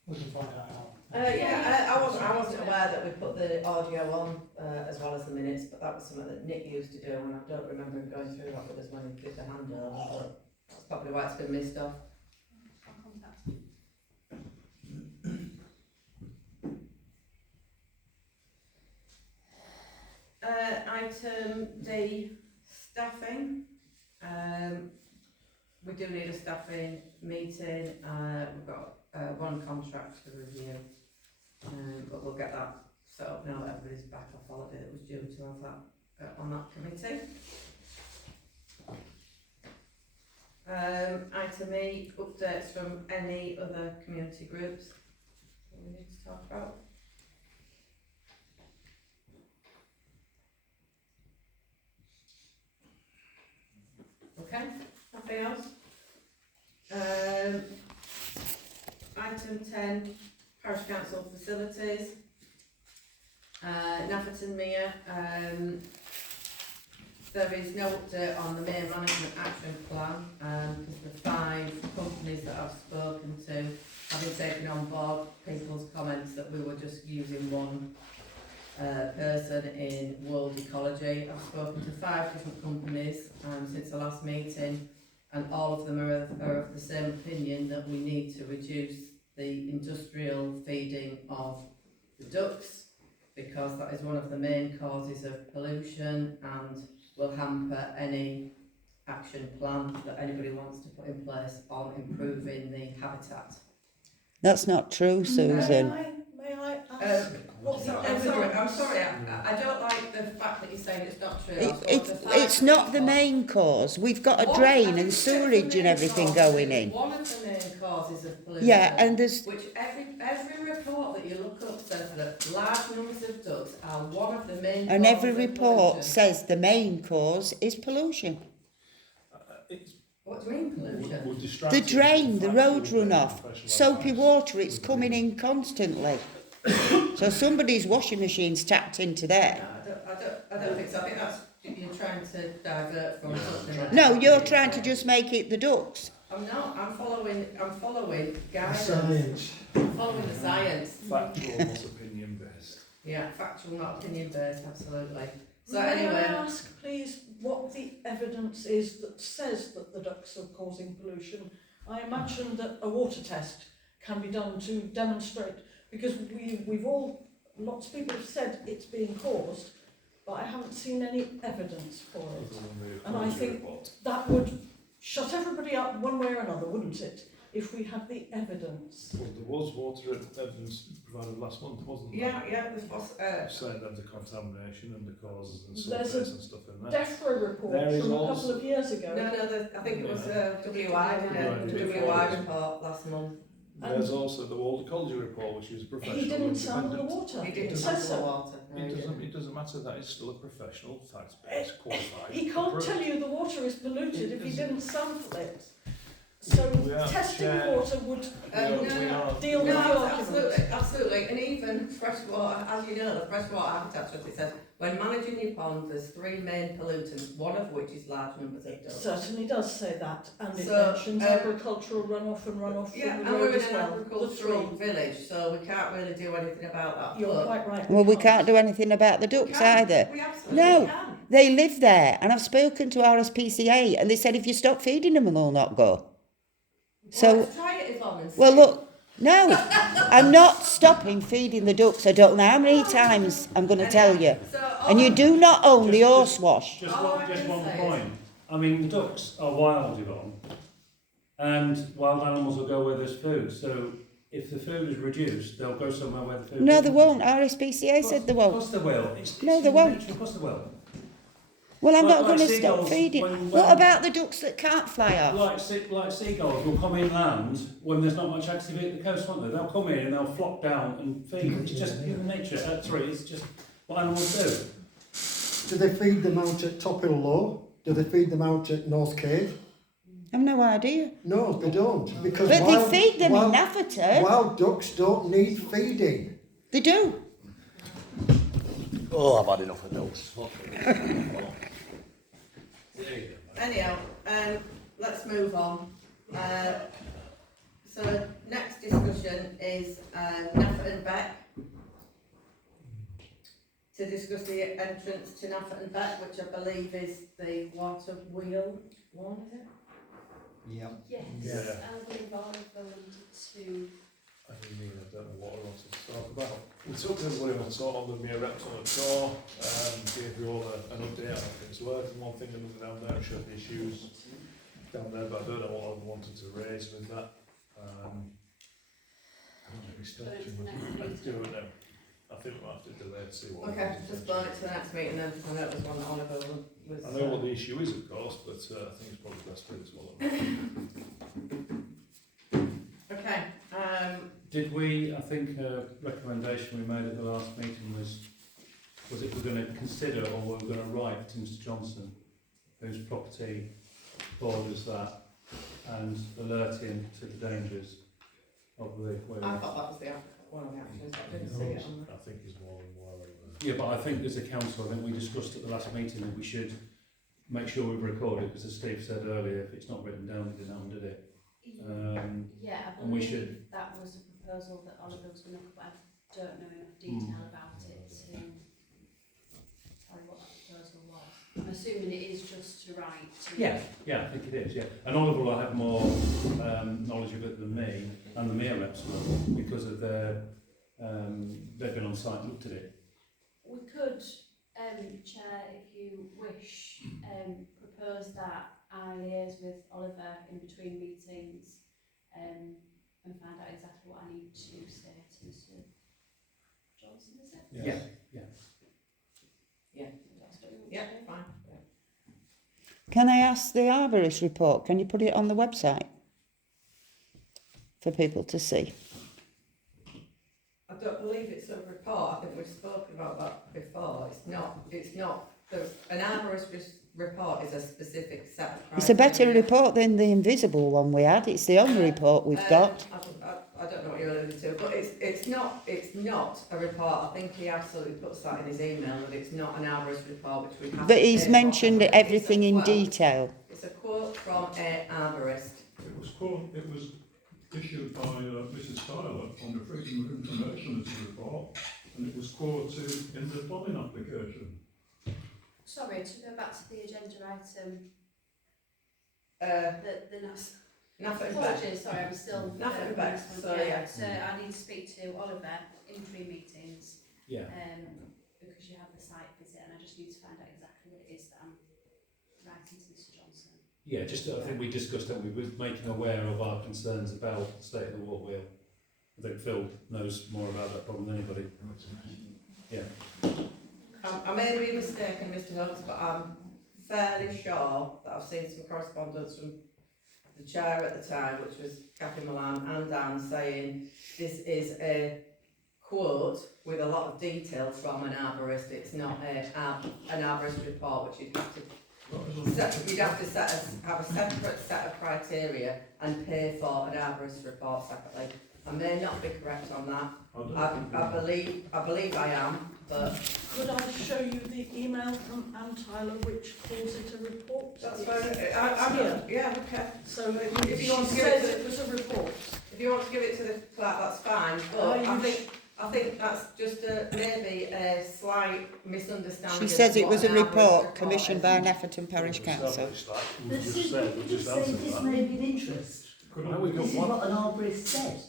We can find out how. I wasn't aware that we put the audio on as well as the minutes, but that was something that Nick used to do, and I don't remember him going through that with us when he did the handover, but that's probably why it's been missed off. I'll contact him. Item D, staffing. We do need a staffing meeting. We've got 1 contract to review, but we'll get that set up now that everybody's back off holiday that was due to have that on that committee. Item E, updates from any other community groups that we need to talk about. Okay, nothing else? Item 10, Parish Council facilities. Nafferton Mere, there is no update on the Mere Management Action Plan, because the 5 companies that I've spoken to have been taking on board people's comments that we were just using one person in World Ecology. I've spoken to 5 different companies since the last meeting, and all of them are of the same opinion that we need to reduce the industrial feeding of the ducks, because that is one of the main causes of pollution and will hamper any action plan that anybody wants to put in place on improving the habitat. That's not true, Susan. May I ask what the I'm evidence... sorry, I don't like the fact that you're saying it's not true. It's not the main cause. We've got a drain and sewerage and everything going in. One of the main causes of pollution. Yeah, and there's... Which every report that you look up says that large numbers of ducks are one of the main And causes every of report pollution. says the main cause is pollution. What do you mean pollution? The drain, the road runoff, soapy water, it's coming in constantly. So somebody's washing machine's tapped into there. I don't think so. I think that's, you're trying to divert from something. No, you're trying to just make it the ducks. I'm not. I'm following guidance. Science. I'm following the science. Factual, not opinion based. Yeah, factual, not opinion based. Absolutely. So May anyway, I ask, please, what the evidence is that says that the ducks are causing pollution? I imagine that a water test can be done to demonstrate, because we've all, lots of people have said it's being caused, but I haven't seen any evidence for it. And I think that would shut everybody up one way or another, wouldn't it? If we had the evidence. Well, there was water evidence provided last month, wasn't there? yeah, there's Saying that the contamination and the causes and There's sulfates and stuff in there. DEFRA report There is from a also- couple of years ago. No, I think it was WI, the WI report last month. There's also the World Ecology report, which is a professional. He didn't sample the independent- water. He didn't It sample says the so. water. No, he didn't. It doesn't matter, that is still a professional, fact-based, qualified. He can't approach. tell you the water is polluted if he It didn't sample it. So We are testing share- water would deal with No, the argument. absolutely. And even freshwater, as you know, the freshwater habitat trust, it says, when managing your pond, there's 3 main pollutants, one of which is large numbers of It ducks. certainly does say that, and it So, mentions agricultural runoff and runoff Yeah, from and the we're road in as an well. The agricultural 3. village, so we can't really do anything about that. You're But quite right. Well, we can't do anything about the ducks either. We absolutely No, can. they live there, and I've spoken to RSPCA, and they said if you stop feeding them, they'll not go. So, Well, let's try it, Yvonne, and well, see. look, no, I'm not stopping feeding the ducks. I don't know how many times I'm going to tell you. So, And you do not own the horse wash. Just All one, I just can one say point. I mean, the ducks are wild, Yvonne, and wild animals will go where there's food. So if the food is reduced, they'll go somewhere where the food. No, they isn't. won't. RSPCA said they Of won't. course they will. No, they human won't. nature, of course they will. Well, I'm Like- not going like to stop seagulls, feeding. when- What when- about the ducks that can't fly off? Like seagulls will come inland when there's not much activity at the coast, won't they? They'll come in and they'll flock down and feed. It's just human nature. It's just what animals do. Do they feed them out at Tophill Low? Do they feed them out at North Cave? I've no idea. No, they don't. Because But wild, they feed them wild, in Nafferton. Wild ducks don't need feeding. They do. Oh, I've had enough of those. Anyhow, let's move on. So next discussion is Nafferton Beck. To discuss the entrance to Nafferton Beck, which I believe is the water wheel one, is it? Yeah. Yes, Yeah. and we're involved to I don't know what I wanted to talk about. We took everybody on sort of the mere reps on the tour, gave you all an update on how things work, and one thing another down there, and showed the issues down there, but I don't know what I wanted to raise with that. I don't know if we Put it to the next I meeting. do it now. I think we'll have to delay to see what. Okay, just burn it to the next meeting then. I know it was one that Oliver was. I know what the issue is, of course, but I think it's probably best to do this one. Okay, Did we, I think a recommendation we made at the last meeting was it we're going to consider or we're going to write to Mr Johnson, whose property borders that, and alert him to the dangers of the... I thought that was the one of the actions, but I didn't see it on I think he's more than well over. Yeah, but I think as a council, I think we discussed at the last meeting that we should make sure we record it, because as Steve said earlier, if it's not written down, we didn't undo it. Yeah, I and we believe should- that was a proposal that Oliver was going to look at. I don't know enough detail about it to tell you what that proposal was. I'm assuming it is just to write to... Yeah, I think it is, yeah. And Oliver will have more knowledge of it than me, and the mayor reps will, because of their, they've been on site and looked at it. We could, Chair, if you wish, propose that I liaise with Oliver in between meetings and find out exactly what I need to say to Mr Johnson, is it? Yeah. Yeah, fine. Can I ask the arborist report? Can you put it on the website for people to see? I don't believe it's a report. I think we've spoken about that before. It's not, an arborist report is a specific set of criteria. It's a better report than the invisible one we had. It's the only report we've got. I don't know what you're alluding to, but it's not a report. I think he absolutely puts that in his email, that it's not an arborist report, which we have But to he's pay mentioned for. everything It's a in quote. detail. It's a quote from an arborist. It was issued by Mrs Tyler on the Freedom of Information as a report, and it was quoted in the planning application. Sorry, to go back to the agenda item, the NAS. Nothing back. Apologies, sorry, I'm still... Nothing back, so yeah. So I need to speak to Oliver in 3 meetings. Yeah. Because you have the site visit, and I just need to find out exactly what it is that I'm writing to Mr Johnson. Yeah, just I think we discussed that we were making aware of our concerns about the state of the water wheel. I think Phil knows more about that problem than anybody. Yeah. I may be mistaken, Mr Hunt, but I'm fairly sure that I've seen some correspondence from the chair at the time, which was Cathy Milan and Dan, saying this is a quote with a lot of detail from an arborist. It's not an arborist report, which you'd have to have a separate set of criteria and pay for an arborist report separately. I may not be correct on that. I believe I am, but Could I show you the email from Anne Tyler which calls it a report? that's It's- fine. it's here. Yeah, okay. So If you want to she give it says to- it was a report. If you want to give it to the clerk, that's fine. But I think that's just maybe a slight misunderstanding. She of says it what was a an arborist report commissioned is. by Nafferton Parish Council. But simply just say this may be of interest. Why we got This is one? what an arborist said.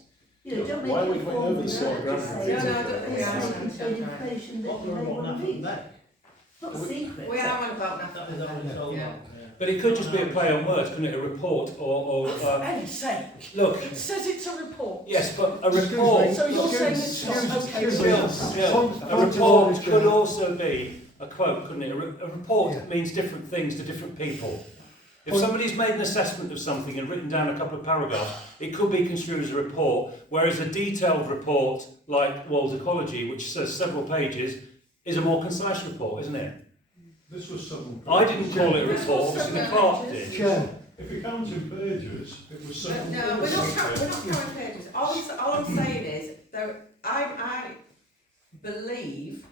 You know, don't Why make we it got formal, over this sort of just ground? say No, I don't think this I may understand contain that. information that What you may were want to happened read. there? Not secret. We are on about That is Nafferton. all Yeah. But it could just be a play on words, couldn't it? A report or For any sake. look, It says it's a report. yes, but a report. So you're saying it's not okay. A report could also be a quote, couldn't it? A report Yeah. means different things to different people. If somebody's made an assessment of something and written down a couple of paragraphs, it could be construed as a report, whereas a detailed report like World Ecology, which says several pages, is a more concise report, isn't it? This was several. I didn't call it a report, Mr Clark did. Chair, If you count in pages, it was several. No, we're not counting pages. All I'm saying is, though, I believe,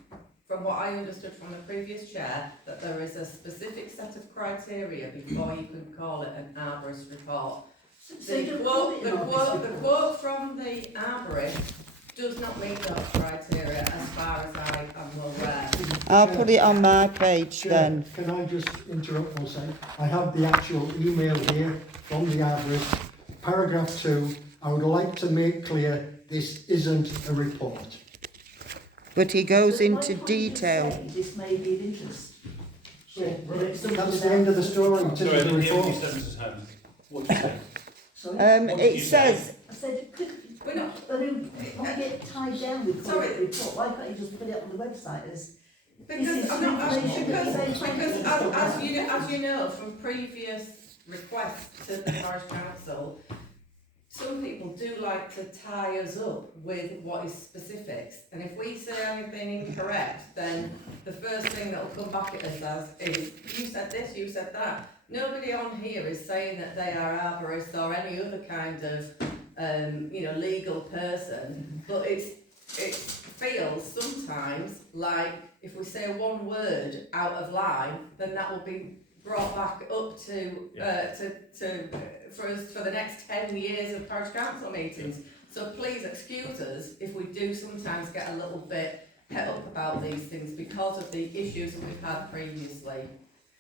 from what I understood from the previous chair, that there is a specific set of criteria before you can call it an arborist report. So you don't call it an arborist The report. quote from the arborist does not meet those criteria as far as I am aware. I'll put it on my page Chair, then. can I just interrupt one second? I have the actual email here from the arborist. Paragraph 2, I would like to make clear this isn't a report. But he goes But why into can't you just detail. say this may be of interest. That's the end of the story. It Sorry, I isn't a didn't hear what you report. said, Mrs Holmes. What did you say? Sorry? What did It you says I said, We're not. I mean, why get tied down with Sorry. quality report? Why can't you just put it on the website as? Because This is I'm not, information because that they as you know from previous requests to the parish council, some people do like to tie us up with what is specifics, and if we say anything incorrect, then the first thing that will come back at us as is, you said this, you said that. Nobody on here is saying that they are arborists or any other kind of, legal person, but it feels sometimes like if we say one word out of line, then that will be brought back up to for us for the next 10 years of parish council meetings. So please excuse us if we do sometimes get a little bit het up about these things because of the issues that we've had previously.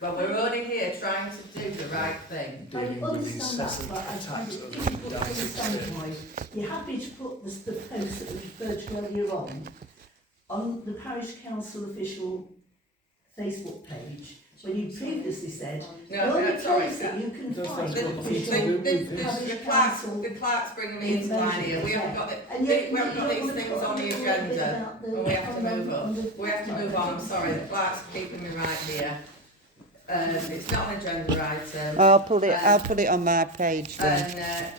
But we're only here trying to do the right thing. I understand that, but I find it difficult to understand why you're happy to put the post that was referred to earlier on the parish council official Facebook page, when you previously said the only place that you can find The clerk's bringing me into line here. We haven't got these things on the agenda, and we have to move on. We have to move on. I'm sorry, the clerk's keeping me right here. It's not an agenda item. I'll put it on my page then.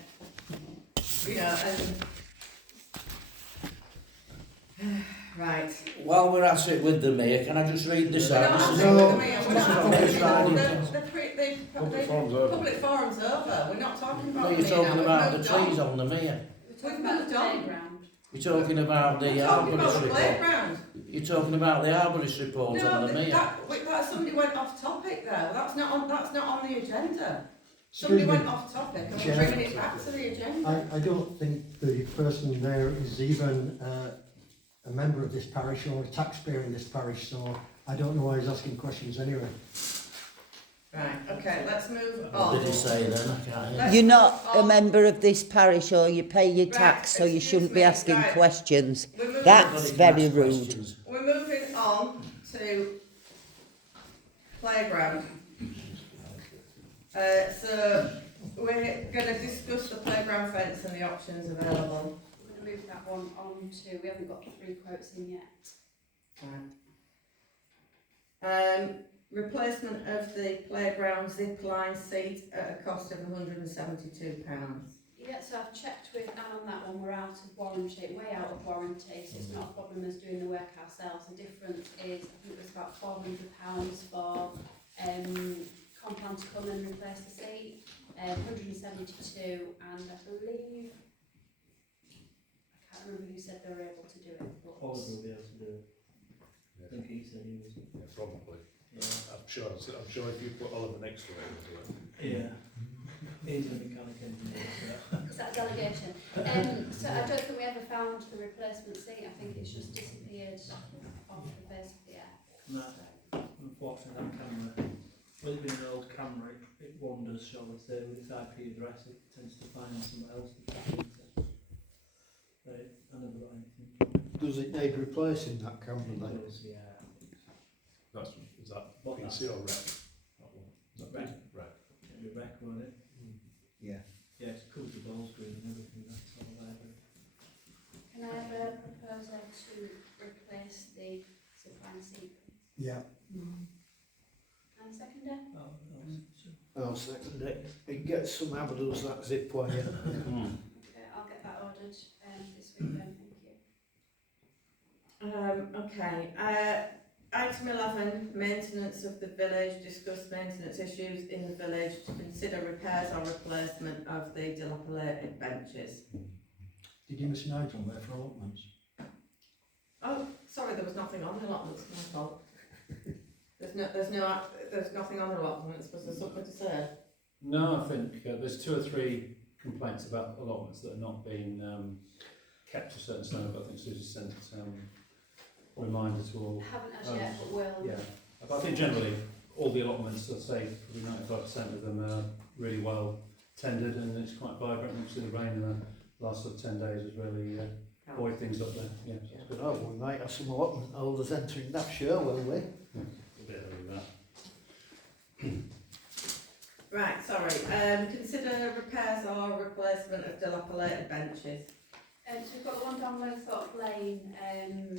Right. While we're at it with the mayor, can I just read this out? Public forum's over. Public forum's over. We're not talking about You're talking about the trees on the mayor. We've moved on. You're talking about the arborist report. You're talking about the arborist report on the mayor. That somebody went off topic there. That's not on the agenda. Somebody went off topic and we're bringing it back to the agenda. I don't think the person there is even a member of this parish or a taxpayer in this parish, so I don't know why he's asking questions anyway. Right, okay, let's move What on. did he say then? I can't hear. You're not a member of this parish or you pay your tax, so you shouldn't be asking questions. That's very rude. We're moving on to playground. So we're going to discuss the playground fence and the options available. I'm going to move that one on to, we haven't got the 3 quotes in yet. Right. Replacement of the playground zip line seat at a cost of £172. Yeah, so I've checked with Anne on that one, we're out of warranty, way out of warranty, so it's not a problem as doing the work ourselves. The difference is, I think it's about £400 for Complan to come and replace the seat, 172, and I believe, I can't remember who said they were able to do it, but... Oliver will be able to do it. I think he said he was. Yeah, probably. Yeah. I'm sure if you put Oliver next to it, he'll do it. Yeah. He's a mechanic engineer. Is that a delegation? So I don't think we ever found the replacement seat. I think it's just disappeared off the face of the earth. No, unfortunately that camera, well, it's been an old camera, it wanders, shall we say, with its IP address, it tends to find somewhere else to tap into. I never got anything. Does it need replacing, that camera then? It does, yeah. Is that PC or rec? Is that Rec. Rec. It'd be rec, won't it? Yeah. Yeah, it's cool, the ball screen and everything, that's all there. Can I have a proposal to replace the zipline seat? Yeah. And seconder? I'll second it. It gets some evidence that zip wire. Okay, I'll get that ordered this weekend, thank you. Okay, item 11, maintenance of the village, discuss maintenance issues in the village, to consider repairs or replacement of the dilapidated benches. Did you miss Nigel there for allotments? Oh, sorry, there was nothing on the allotments, my fault. There's nothing on the allotments, was there something to say? No, I think there's 2 or 3 complaints about allotments that are not being kept to a certain standard, but I think Susie sent reminder to all. Haven't as yet, but will. Yeah, but I think generally all the allotments, I'd say probably 95% of them are really well tended and it's quite vibrant. And obviously the rain in the last sort of 10 days has really buoyed things up there. Yeah, so it's good. Oh, we might have some allotment holders entering that show, will we? A bit early that. Right, sorry. Consider repairs or replacement of dilapidated benches. So we've got the one down Lowthorpe Lane, am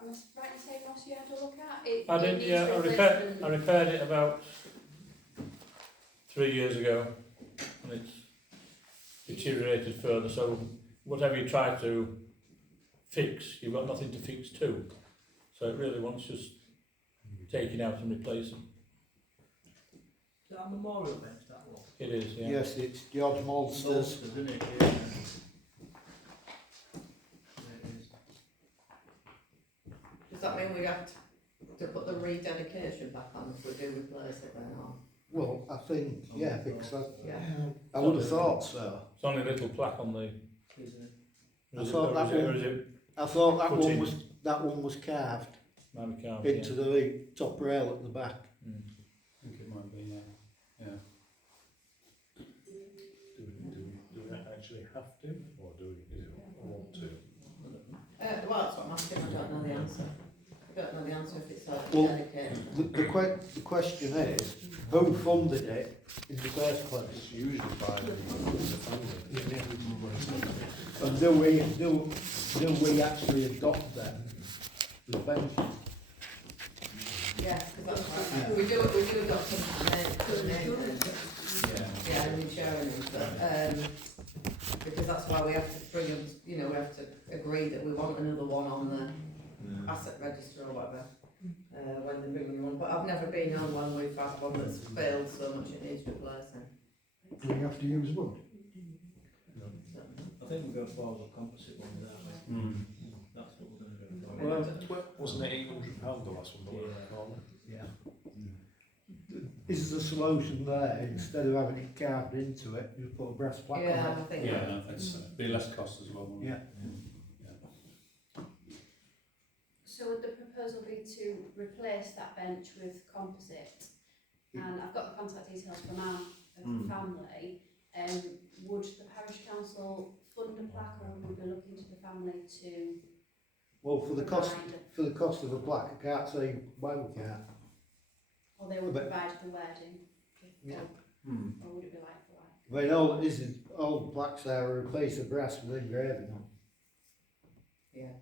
I right in saying Ross you had a look at? I It did, needs yeah, replacement. I repaired it about 3 years ago, and it's deteriorated further, so whatever you try to fix, you've got nothing to fix to. So it really wants just taking out and replacing. Is that a memorial bench, that one? It is, yeah. Yes, it's George Malster's. Malster's, isn't it? Yeah. Does that mean we have to put the rededication back on if we do replace it then, or? Well, I think, yeah, because Yeah. I would have thought so. It's only a little plaque on the... Isn't it? I thought that one was carved Maybe carved, into the top rail at the back. I think it might be, yeah. Yeah. Do we actually have to, or do we, is it want to? Well, that's what I'm asking, I don't know the answer. I don't know the answer if it's like Well, dedicated. the question is, who funded it in the first place? It's usually by the family. And do we actually adopt them, the benches? Yes, because that's right. We do adopt them, yeah, and we're sharing them, but, because that's why we have to bring them, you know, we have to agree that we want another one on the asset register or whatever, when they bring them on. But I've never been on one we've had one that's failed so much it needs replacing. Do we have to use wood? I think we're going for a composite one there. That's what we're going to go for. Well, wasn't it £800 the last one? Yeah. Is the solution there, instead of having it carved into it, you put a brass plaque Yeah, on I it? think. Yeah, I think so. Be less cost as well, won't it? Yeah. So would the proposal be to replace that bench with composite? And I've got the contact details from our family. Would the parish council fund a plaque, or would we be looking to the family to Well, for the cost provide, of a plaque, I can't see why we can't. or they would But- provide the wording? Yeah. Or would it be like for like? I mean, all it is all the plaques are a piece of brass with engraving on. Yeah.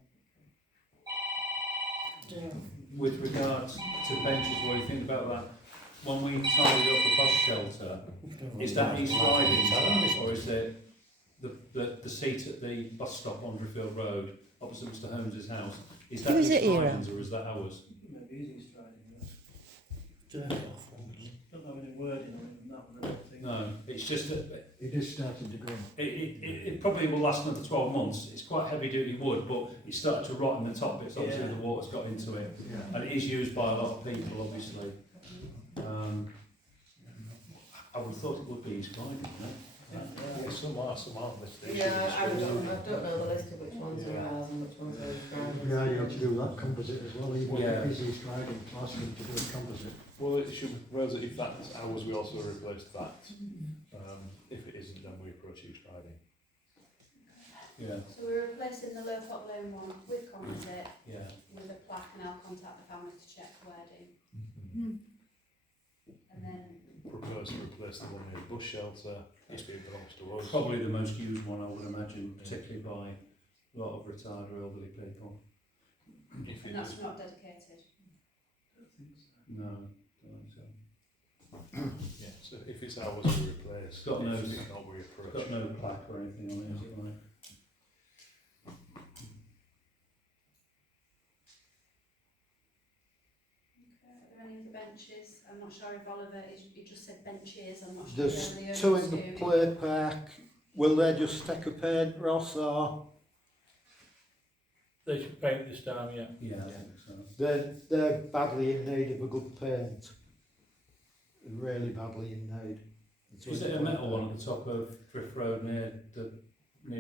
With regards to benches, what do you think about that? When we tidied up the bus shelter, is that East Riding or is it the seat at the bus stop on Driffield Road, opposite Mr Holmes's house? Is that Who's East it here? Riding's or is that ours? Maybe easy striding. Don't know any wording on it, and that one I don't think. No, it's just that It is starting to go. it probably will last another 12 months. It's quite heavy duty wood, but it's started to rot in the top bits. Obviously, Yeah. the water's got into it, Yeah. and it is used by a lot of people. Obviously, I would have thought it would be East Riding. Yeah, some aren't listed. Yeah, I don't know the list of which ones are ours and which ones are Yeah, ground. you have to do that composite as well, even Yeah. if it's striding, to ask them to do a composite. Well, it should propose that if that's ours, we also replace that. If it isn't, then we approach East Riding. Yeah, So we're replacing the Lowthorpe Lane one with composite, yeah. with a plaque, and I'll contact the family to check wording. And then, Propose to replace the one near the bus shelter, if it belongs to us. Probably the most used one, I would imagine, particularly by a lot of retired or elderly people. If and it that's is, not dedicated. No, don't think so. yeah, so if it's ours, we replace. It's got no- If it's not, we It's approach. got no plaque or anything on it, is it right? Okay, are there any other benches? I'm not sure if Oliver is, you just said benches, I'm not sure. There's if they're two in others the do. play park. Will they just stick a paint, Ross, or They should paint this down, yeah. Yeah, I think so. they're badly in need of a good paint? Really badly in need. Is it a metal one at the top of Drift Road near the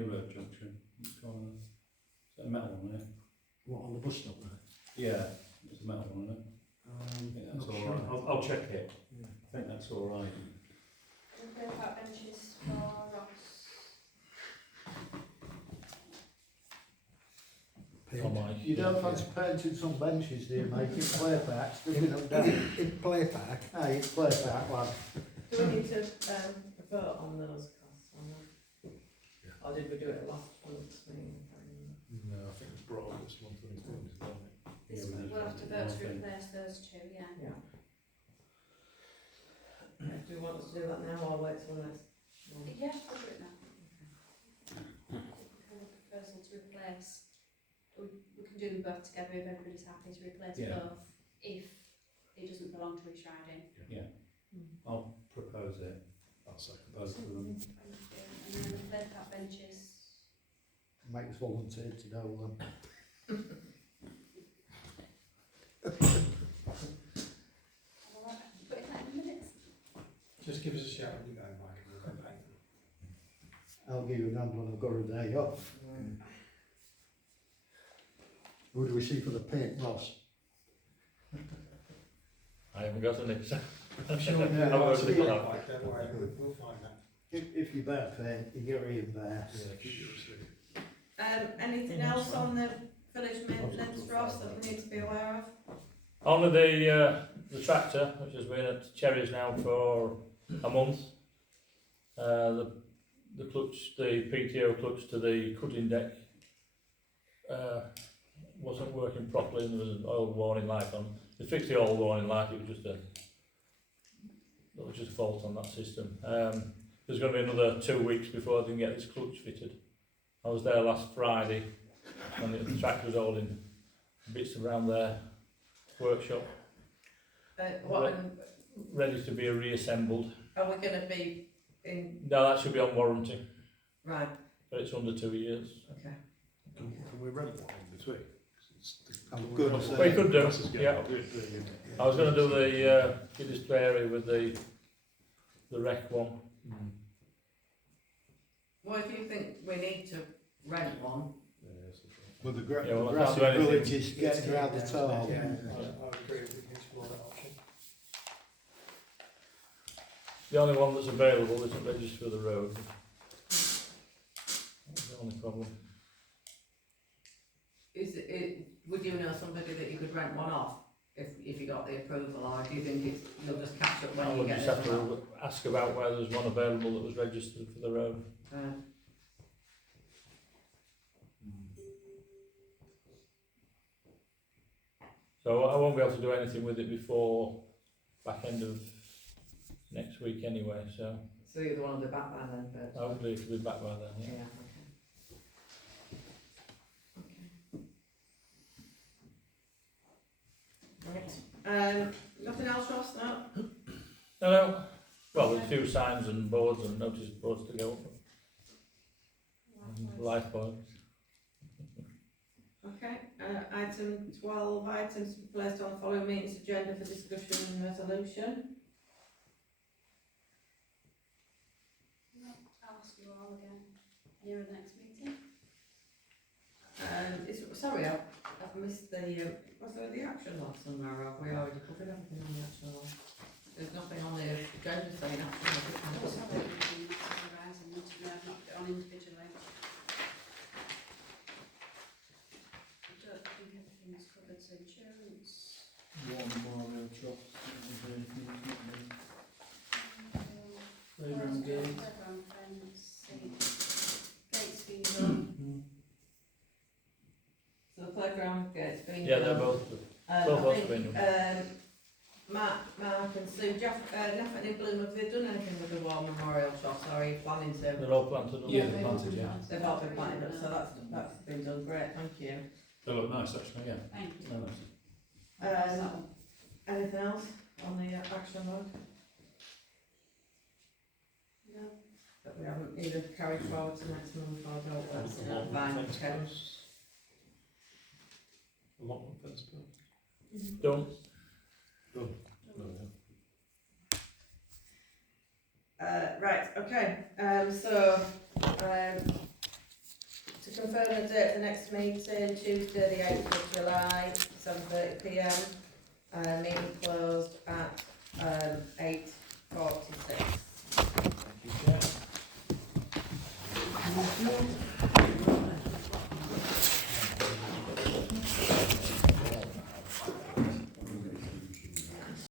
Road Junction? Which one? Is it a metal one, yeah? What, on the bus stop there? Yeah, it's a metal one, isn't it? Yeah, that's not all sure. right. I'll check it. Yeah. I think that's all right. We'll go about benches for Ross. Oh, Mike. You don't fancy painting some benches, do you, mate? In play park, sticking them down. In play park, Aye, it's play park, lad. Do we need to vote on those costs on that? Or did we do it last month's meeting? I can't remember. No, I think it's brought up this month when it's been dissolved. This one, we'll have to vote to replace those two, yeah. Yeah. Do we want us to do that now or wait till the next one? Yeah, we'll do it now. Proposal to replace, we can do them both together if everybody's happy to replace Yeah. both, if it doesn't belong to East Riding. Yeah. I'll propose it. I'll second Both of them. And then the play cat benches, Mike's volunteered to do them. alright, put it in the minutes. Just give us a shout when you go, Mike, and we'll go back. I'll give you a hand when I've got a day off. Who do we see for the paint, Ross? I haven't got any. I'm sure Yeah, we'll I'll have to see be you. like, don't worry, we'll find that. If you buy paint, you get it there. Yeah, keep it restricted. Anything else on the village maintenance, Ross, that we need to be aware of? Only the tractor, which has been at Cherries now for a month. The clutch, the PTO clutch to the cutting deck wasn't working properly, and there was an oil warning light on. They fixed the oil warning light. It was just a fault on that system. There's going to be another 2 weeks before I can get this clutch fitted. I was there last Friday, and the tractor was holding bits around their workshop, ready to be reassembled. Are we going to be in? No, that should be on warranty, Right. but it's under 2 years. Okay. Can we rent one in between? I'm good to say. Well, you could do, This is good. yeah. I was going to do the display area with the rec one. Well, if you think we need to rent one, Well, the Yeah, well, I can't grassy do anything. village is getting around the top. Yeah, I would agree with you, explore that option. The only one that's available isn't registered for the road. That's the only problem. would you know somebody that you could rent one off if you got the approval, or do you think you'll just catch up when I you would get just this have one? to ask about whether there's one available that was registered for the road. So I won't be able to do anything with it before back end of next week anyway, so So you're the one on the back by then, but hopefully it'll be back by then, yeah. yeah, okay. Right. Nothing else, Ross? No. No. Well, there's a few signs and boards and notice boards to go up. And light bulbs. Okay. Item 12. Items to be placed on the following meetings agenda for discussion and resolution. I'll ask you all again near the next meeting. Sorry, I've missed the. Was there the action log somewhere? Or have we already covered everything on the action log? There's nothing on the agenda saying action log. I'm sorry, anything that's arising, not to know, I've not put it on individually. I don't think everything's covered, so insurance. Memorial Trust. Playground gate. Playground fence, gates being done. So the playground gate's been Yeah, done. they're both I have think, been done. Mark and Sue, Nothing in Bloom, have they done anything with the War Memorial Trust, or are you planning to? They're all planted up. Yeah, they're planted, yeah. They've all been planted up, so that's been done, great, thank you. They look nice actually, yeah. Thank you. No, nice. Anything else on the action log No. that we haven't either carried forward to next month or dealt with? No, Allotment fine, fence okay. posts. Allotment fence posts. Done. Done. No, Right, okay, so, to confirm the date of the next meeting, Tuesday the 8th of July, 7:30 PM, meeting closed at 8:40.